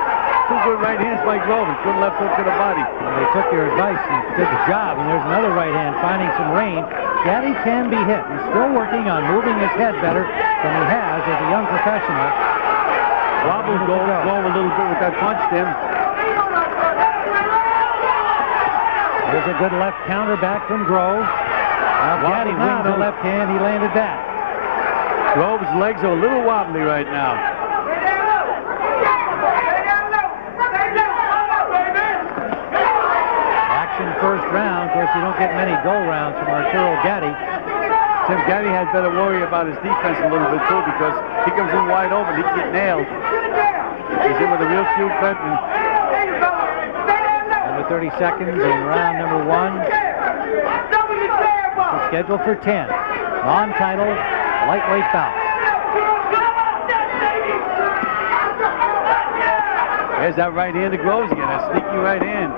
2 good right hands by Grove and good left hook to the body. Well, they took your advice and did the job, and there's another right hand finding some range. Gaddy can be hit. He's still working on moving his head better than he has as a young professional. Wobbled Grove a little bit with that punch, Tim. There's a good left counter back from Grove. Now Gaddy winged the left hand. He landed that. Grove's legs are a little wobbly right now. Action first round. Of course, you don't get many go rounds from Arturo Gaddy. Tim, Gaddy had better worry about his defense a little bit, too, because he comes in wide open. He can get nailed. He's in with a real cute veteran. Under 30 seconds in round number 1. It's scheduled for 10. Non-title lightweight bouts. There's that right hand of Groves again, a sneaky right hand.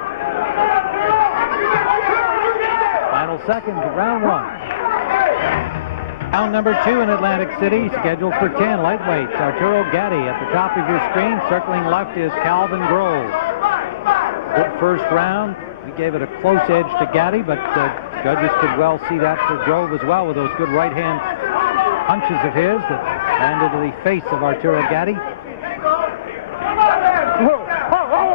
Final seconds of round 1. Round number 2 in Atlantic City, scheduled for 10 lightweights. Arturo Gaddy at the top of your screen. Circling left is Calvin Grove. Good first round. He gave it a close edge to Gaddy, but judges could well see that for Grove as well with those good right hand punches of his that landed to the face of Arturo Gaddy.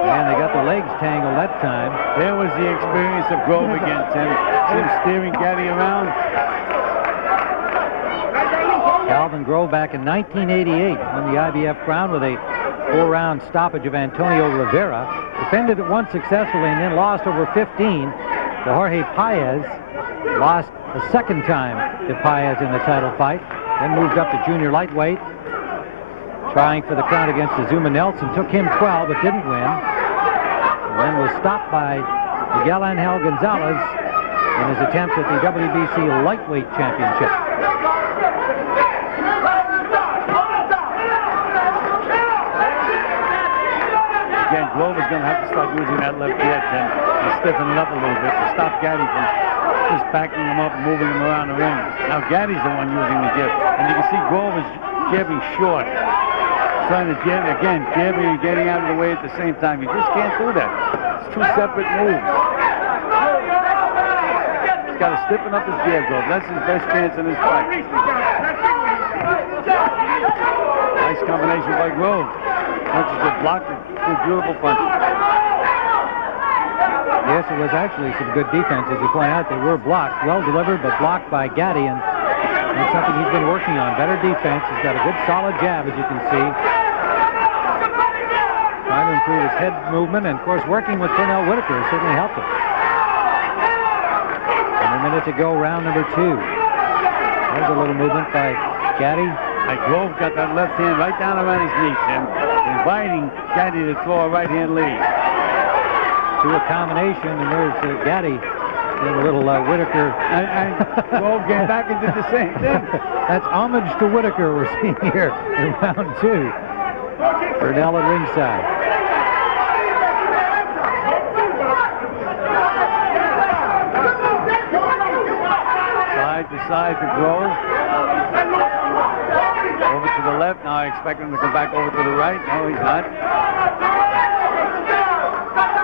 And they got the legs tangled that time. There was the experience of Grove again, Tim. Tim steering Gaddy around. Calvin Grove back in 1988 won the IBF crown with a 4-round stoppage of Antonio Rivera. Defended it once successfully and then lost over 15 to Jorge Paez. Lost a second time to Paez in the title fight. Then moved up to junior lightweight. Trying for the crown against Azuma Nelson. Took him 12 but didn't win. And then was stopped by Miguel Angel Gonzalez in his attempt at the WBC lightweight championship. Again, Grove is going to have to start using that left jab and stiffen it up a little bit to stop Gaddy from just backing him up and moving him around the ring. Now Gaddy's the one using the jab. And you can see Grove is jabbing short. Trying to jab, again, jabbing and getting out of the way at the same time. You just can't do that. It's 2 separate moves. He's got to stiffen up his jab, Grove. That's his best chance in this fight. Nice combination by Grove. Punches that blocked it. Good, beautiful punches. Yes, it was actually some good defense, as you point out. They were blocked, well delivered, but blocked by Gaddy, and that's something he's been working on. Better defense. He's got a good, solid jab, as you can see. Trying to improve his head movement, and of course, working with Pernell Whitaker certainly helped him. And a minute to go, round number 2. There's a little movement by Gaddy. And Grove got that left hand right down around his knee, Tim, inviting Gaddy to throw a right-hand lead. To a combination, and there's Gaddy and a little Whitaker. And Grove came back and did the same thing. That's homage to Whitaker we're seeing here in round 2. Purnell at ringside. Side to side for Grove. Over to the left. Now I expect him to come back over to the right. No, he's not.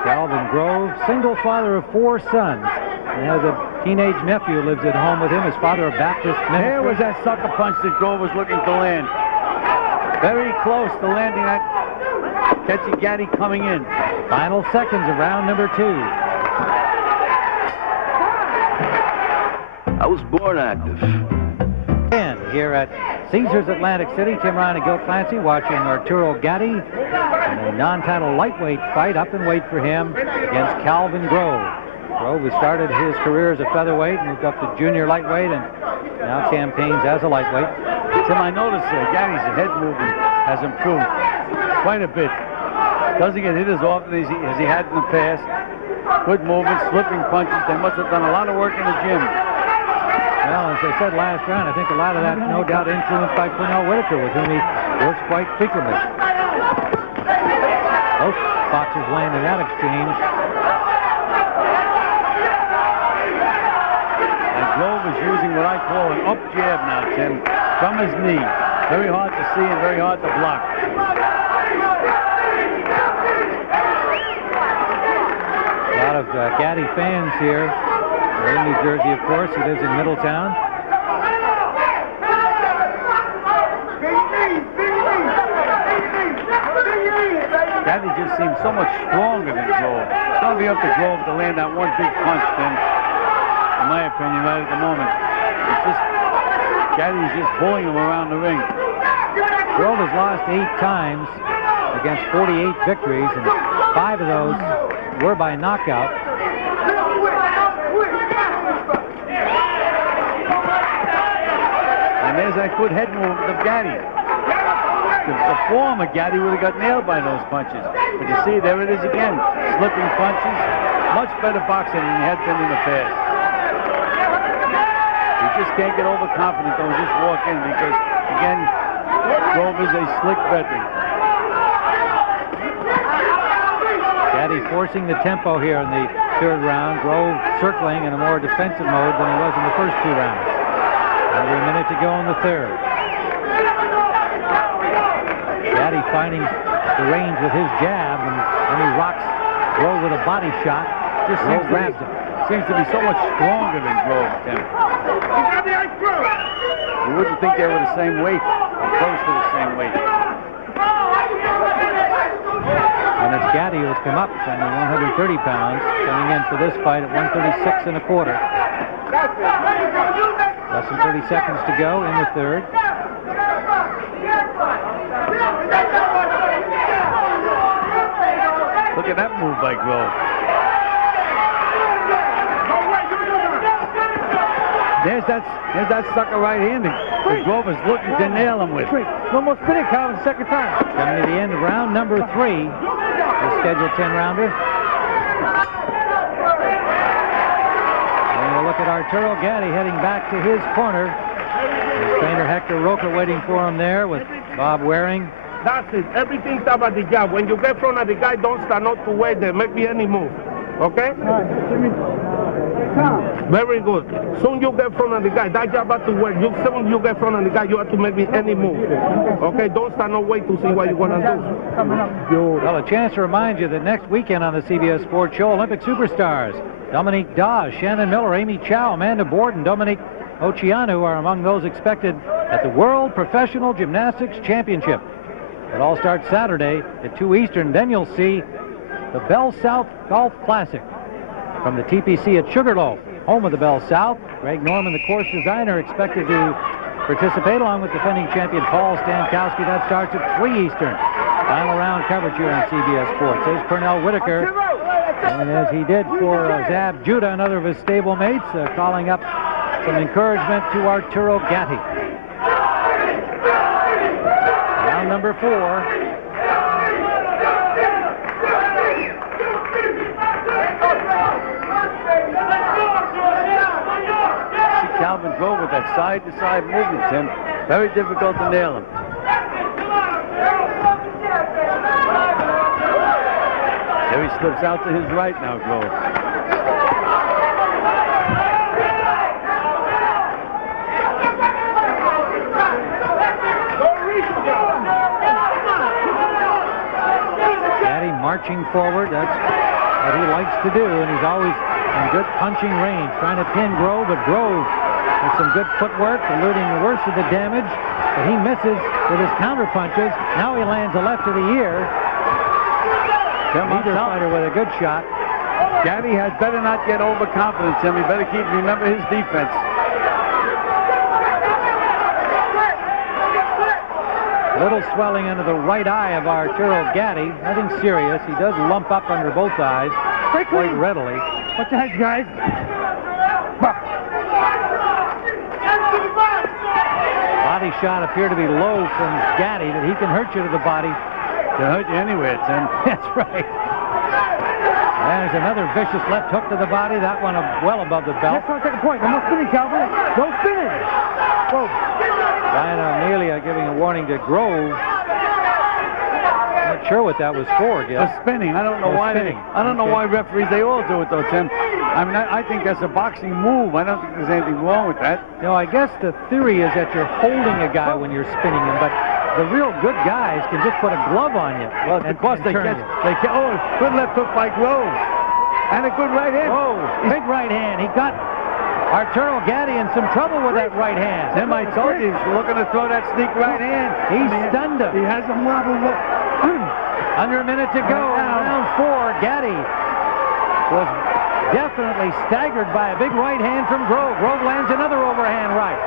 Calvin Grove, single father of 4 sons. He has a teenage nephew who lives at home with him. His father, a Baptist minister. There was that sucker punch that Grove was looking to land. Very close to landing that, catching Gaddy coming in. Final seconds of round number 2. I was born active. And here at Caesars Atlantic City, Tim Ryan and Gil Clancy watching Arturo Gatti in a non-title lightweight fight, up in weight for him against Calvin Grove. Grove, who started his career as a featherweight, moved up to junior lightweight, and now campaigns as a lightweight. Tim, I noticed Gaddy's head movement has improved quite a bit. Doesn't get hit as often as he had in the past. Good movement, slipping punches. They must have done a lot of work in the gym. Well, as I said last round, I think a lot of that no doubt influenced by Purnell Whitaker, with whom he works quite frequently. Both boxers land in that exchange. And Grove is using what I call an up jab now, Tim, from his knee. Very hard to see and very hard to block. A lot of Gatti fans here. They're in New Jersey, of course. He lives in Middletown. Gatti just seems so much stronger than Grove. It's going to be up to Grove to land that one big punch, Tim, in my opinion, right at the moment. It's just, Gaddy's just bullying him around the ring. Grove has lost 8 times against 48 victories, and 5 of those were by knockout. And there's that good head movement of Gatti. The form of Gatti would have got nailed by those punches. But you see, there it is again. Slipping punches. Much better boxing than he had been in the past. You just can't get overconfident though and just walk in because, again, Grove is a slick veteran. Gatti forcing the tempo here in the 3rd round. Grove circling in a more defensive mode than he was in the first 2 rounds. Under a minute to go in the 3rd. Gatti finding the range with his jab, and then he rocks Grove with a body shot. Just grabs him. Seems to be so much stronger than Grove, Tim. You wouldn't think they were the same weight, or close to the same weight. And it's Gatti who's come up from 130 pounds, coming in for this fight at 136 1/4. Less than 30 seconds to go in the 3rd. Look at that move by Grove. There's that sucker right hand that Grove is looking to nail him with. Almost finished, Calvin, 2nd time. Coming to the end of round number 3. The scheduled 10-rounder. And we'll look at Arturo Gatti heading back to his corner. His trainer Hector Roca waiting for him there with Bob Waring. That's it. Everything's about the jab. When you get in front of the guy, don't start not to wait there. Make me any move. Okay? Very good. Soon you get in front of the guy. That jab about to work. Soon you get in front of the guy, you have to make me any move. Okay? Don't start not wait to see what you're going to do. Well, a chance to remind you that next weekend on the CBS Sports Show, Olympic superstars Dominique Dawes, Shannon Miller, Amy Chow, Amanda Borden, Dominique Oceanu are among those expected at the World Professional Gymnastics Championship. It all starts Saturday at 2 Eastern. Then you'll see the Bell South Golf Classic from the TPC at Sugarloaf, home of the Bell South. Greg Norman, the course designer, expected to participate along with defending champion Paul Stankowski. That starts at 3 Eastern. Final round coverage here on CBS Sports. There's Purnell Whitaker. And as he did for Zab Judah, another of his stablemates, calling up some encouragement to Arturo Gatti. number 4. Calvin Grove with that side-to-side movement, Tim. Very difficult to nail him. There he slips out to his right now, Grove. Gaddy marching forward. That's what he likes to do, and he's always in good punching range, trying to pin Grove, but Grove with some good footwork, eluding the worst of the damage, but he misses with his counter punches. Now he lands a left to the ear. Either fighter with a good shot. Gaddy had better not get overconfident, Tim. He better remember his defense. Little swelling under the right eye of Arturo Gaddy. Nothing serious. He does lump up under both eyes quite readily. What the heck, guys? Body shot appeared to be low from Gaddy, but he can hurt you to the body. Can hurt you anywhere, Tim. That's right. There's another vicious left hook to the body. That one well above the belt. That's not taking point. No more spinning, Calvin. No spinning. Whoa. Ryan O'Melia giving a warning to Grove. Not sure what that was for, Gil. For spinning. I don't know why. I don't know why referees, they all do it, though, Tim. I mean, I think that's a boxing move. I don't think there's anything wrong with that. No, I guess the theory is that you're holding a guy when you're spinning him, but the real good guys can just put a glove on you. Well, of course they can. Oh, good left hook by Grove. And a good right hand. Oh, big right hand. He got Arturo Gaddy in some trouble with that right hand. Tim, I told you, he's looking to throw that sneak right hand. He stunned him. He has a model. Under a minute to go. Round 4, Gaddy was definitely staggered by a big right hand from Grove. Grove lands another overhand right.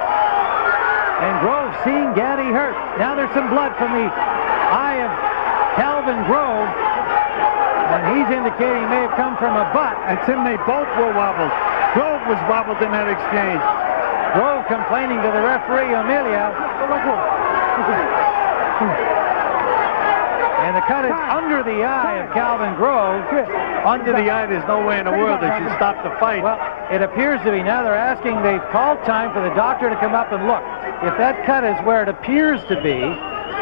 And Grove seeing Gaddy hurt. Now there's some blood from the eye of Calvin Grove. And he's indicating he may have come from a butt. And Tim, they both were wobbled. Grove was wobbled in that exchange. Grove complaining to the referee, O'Melia. And the cut is under the eye of Calvin Grove. Under the eye, there's no way in the world they should stop the fight. Well, it appears to be. Now they're asking, they've called time for the doctor to come up and look. If that cut is where it appears to be,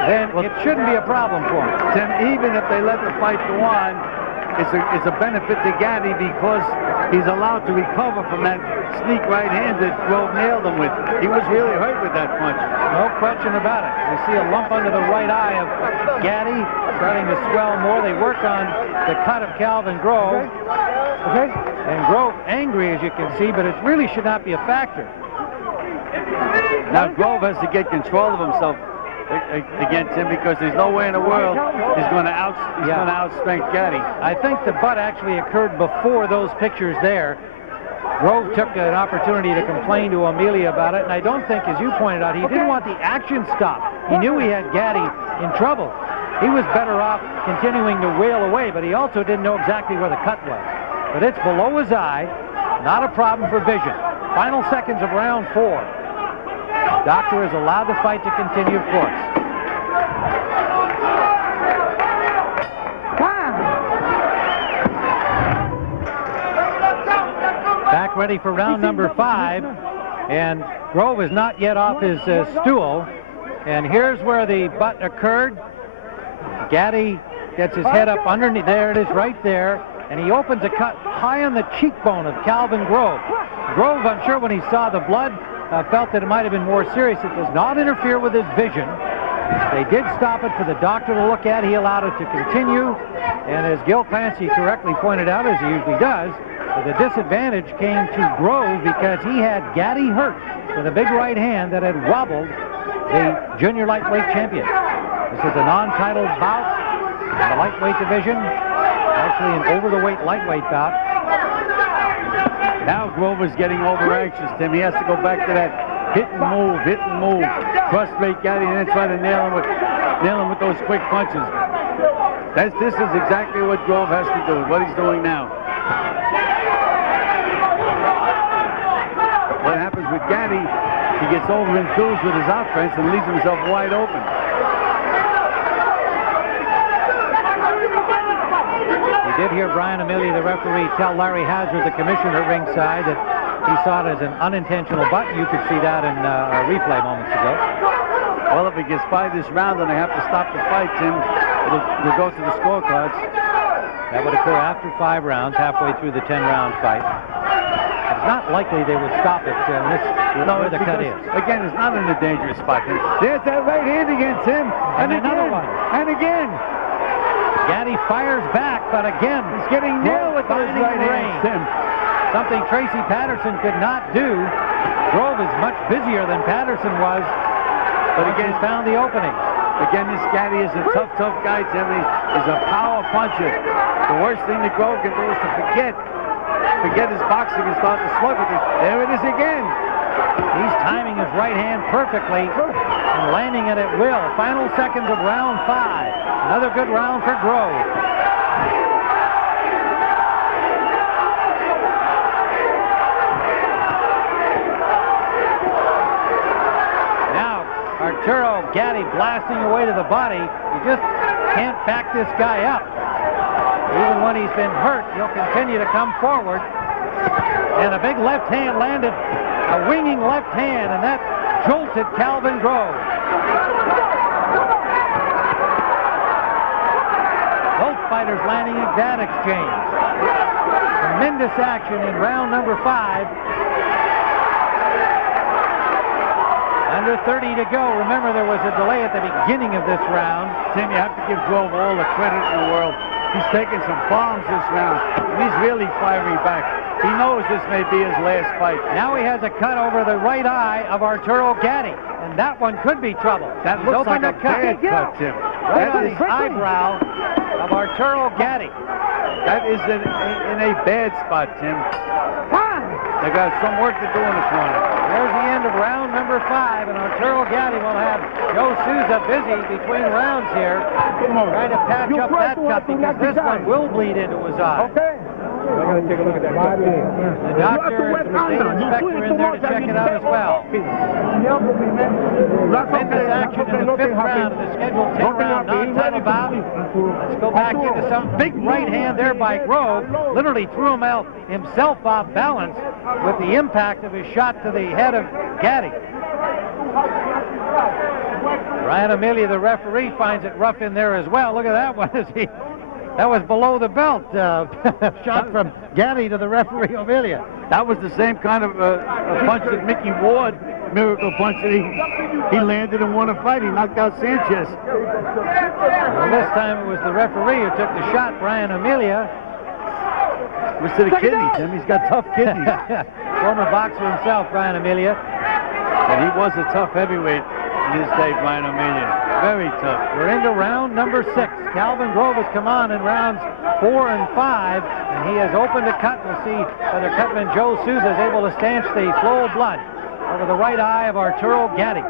then it shouldn't be a problem for him. Tim, even if they let the fight go on, it's a benefit to Gaddy because he's allowed to recover from that sneak right hand that Grove nailed him with. He was really hurt with that punch. No question about it. You see a lump under the right eye of Gaddy starting to swell more. They work on the cut of Calvin Grove. Okay. And Grove angry, as you can see, but it really should not be a factor. Now Grove has to get control of himself against him because there's no way in the world he's going to outstrength Gaddy. I think the butt actually occurred before those pictures there. Grove took an opportunity to complain to O'Melia about it, and I don't think, as you pointed out, he didn't want the action stopped. He knew he had Gaddy in trouble. He was better off continuing to wail away, but he also didn't know exactly where the cut was. But it's below his eye, not a problem for vision. Final seconds of round 4. Doctor is allowed the fight to continue, of course. Back ready for round number 5, and Grove is not yet off his stool. And here's where the butt occurred. Gaddy gets his head up underneath. There it is, right there. And he opens a cut high on the cheekbone of Calvin Grove. Grove, I'm sure when he saw the blood, felt that it might have been more serious. It does not interfere with his vision. They did stop it for the doctor to look at. He allowed it to continue. And as Gil Clancy correctly pointed out, as he usually does, the disadvantage came to Grove because he had Gaddy hurt with a big right hand that had wobbled the junior lightweight champion. This is a non-titled bout in the lightweight division. Actually an over-the-weight lightweight bout. Now Grover's getting over-anxious, Tim. He has to go back to that hit and move, frustrate Gaddy, and then try to nail him with those quick punches. This is exactly what Grove has to do, what he's doing now. What happens with Gaddy, he gets over-enthused with his offense and leaves himself wide open. We did hear Brian Amelia, the referee, tell Larry Hazard, the commissioner at ringside, that he saw it as an unintentional butt. You could see that in a replay moments ago. Well, if he gets by this round, then they have to stop the fight, Tim. It'll go to the scorecards. That would occur after 5 rounds, halfway through the 10-round fight. It's not likely they would stop it where the cut is. Again, it's not in a dangerous spot. There's that right hand again, Tim. And another again, one. and again. Gaddy fires back, but again, he's getting nailed with those right hands, Tim. Something Tracy Patterson could not do. Grove is much busier than Patterson was, but again, he's found the opening. Again, this Gaddy is a tough guy, Timmy. He's a power puncher. The worst thing that Grove can do is to forget his boxing and start to slug with it. There it is again. He's timing his right hand perfectly and landing it at will. Final seconds of round 5. Another good round for Grove. Now, Arturo Gaddy blasting away to the body. You just can't back this guy up. Even when he's been hurt, he'll continue to come forward. And a big left hand landed, a winging left hand, and that jolted Calvin Grove. Both fighters landing in that exchange. Tremendous action in round number 5. Under 30 to go. Remember, there was a delay at the beginning of this round. Tim, you have to give Grove all the credit in the world. He's taking some bombs this round. He's really firing back. He knows this may be his last fight. Now he has a cut over the right eye of Arturo Gaddy, and that one could be trouble. That looks like a bad cut, Tim. Right on the eyebrow of Arturo Gaddy. That is in a bad spot, Tim. They got some work to do in the corner. There's the end of round number 5, and Arturo Gaddy will have Joe Souza busy between rounds here, trying to patch up that cut because this one will bleed into his eye. Okay. I gotta take a look at that. The doctor and the state inspector in there to check it out as well. Tremendous action in the 5th round of the scheduled 10-round non-title bout. Let's go back into some big right hand there by Grove. Literally threw himself off balance with the impact of his shot to the head of Gaddy. Brian Amelia, the referee, finds it rough in there as well. Look at that one. That was below the belt. Shot from Gaddy to the referee, Amelia. That was the same kind of a punch that Mickey Ward, miracle punch, that he landed and won a fight. He knocked out Sanchez. Well, this time it was the referee who took the shot, Brian Amelia. It was to the kidney, Tim. He's got tough kidneys. Former boxer himself, Brian Amelia. And he was a tough heavyweight in his day, Brian Amelia. Very tough. We're into round number 6. Calvin Grove has come on in rounds 4 and 5, and he has opened a cut. We'll see whether cutman Joe Souza is able to stanch the flow of blood over the right eye of Arturo Gaddy.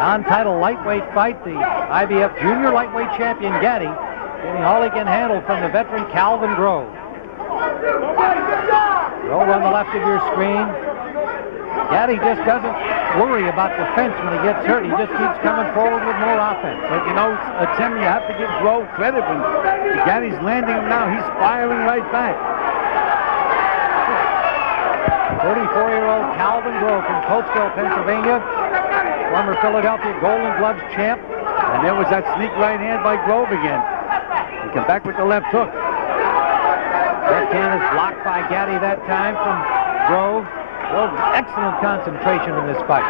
Non-title lightweight fight. The IBF junior lightweight champion Gaddy getting all he can handle from the veteran Calvin Grove. Grove on the left of your screen. Gaddy just doesn't worry about defense when he gets hurt. He just keeps coming forward with more offense. But you know, Tim, you have to give Grove credit. When Gaddy's landing him now, he's firing right back. 34-year-old Calvin Grove from Coatesville, Pennsylvania. Former Philadelphia Golden Gloves champ. And there was that sneak right hand by Grove again. He came back with the left hook. Left hand is blocked by Gaddy that time from Grove. Excellent concentration in this fight.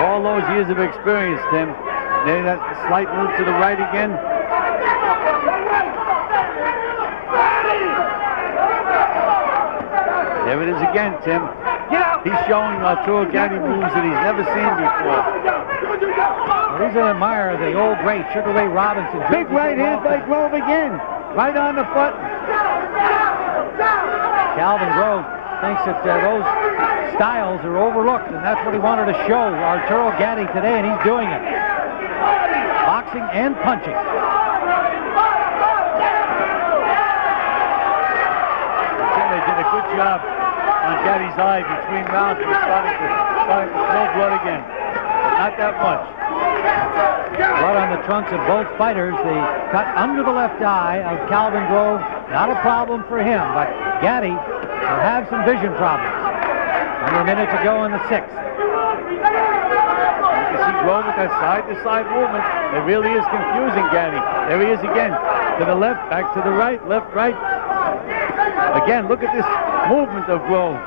All those years of experience, Tim. There, that slight move to the right again. There it is again, Tim. He's showing Arturo Gaddy moves that he's never seen before. Well, he's an admirer of the old great Sugar Ray Robinson. Big right hand by Grove again. Right on the button. Calvin Grove thinks that those styles are overlooked, and that's what he wanted to show Arturo Gaddy today, and he's doing it. Boxing and punching. They did a good job on Gaddy's eye between rounds. It was starting to flow blood again, but not that much. Blood on the trunks of both fighters. The cut under the left eye of Calvin Grove, not a problem for him, but Gatti will have some vision problems. Under a minute to go in the 6th. You see Grove with that side-to-side movement. It really is confusing Gatti. There he is again. To the left, back to the right, left, right. Again, look at this movement of Grove.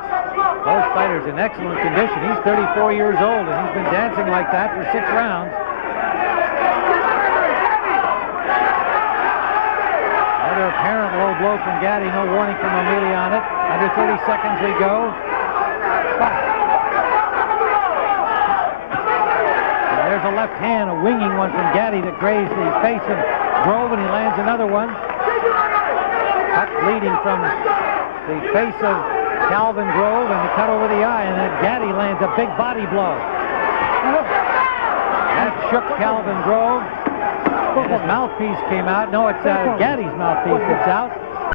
Both fighters in excellent condition. He's 34 years old, and he's been dancing like that for 6 rounds. Another apparent low blow from Gatti. No warning from O'Malley on it. Under 30 seconds we go. And there's a left hand, a winging one from Gatti that grazed the face of Grove, and he lands another one. Cut bleeding from the face of Calvin Grove, and the cut over the eye, and then Gatti lands a big body blow. That shook Calvin Grove. And his mouthpiece came out. No, it's Gatti's mouthpiece that's out.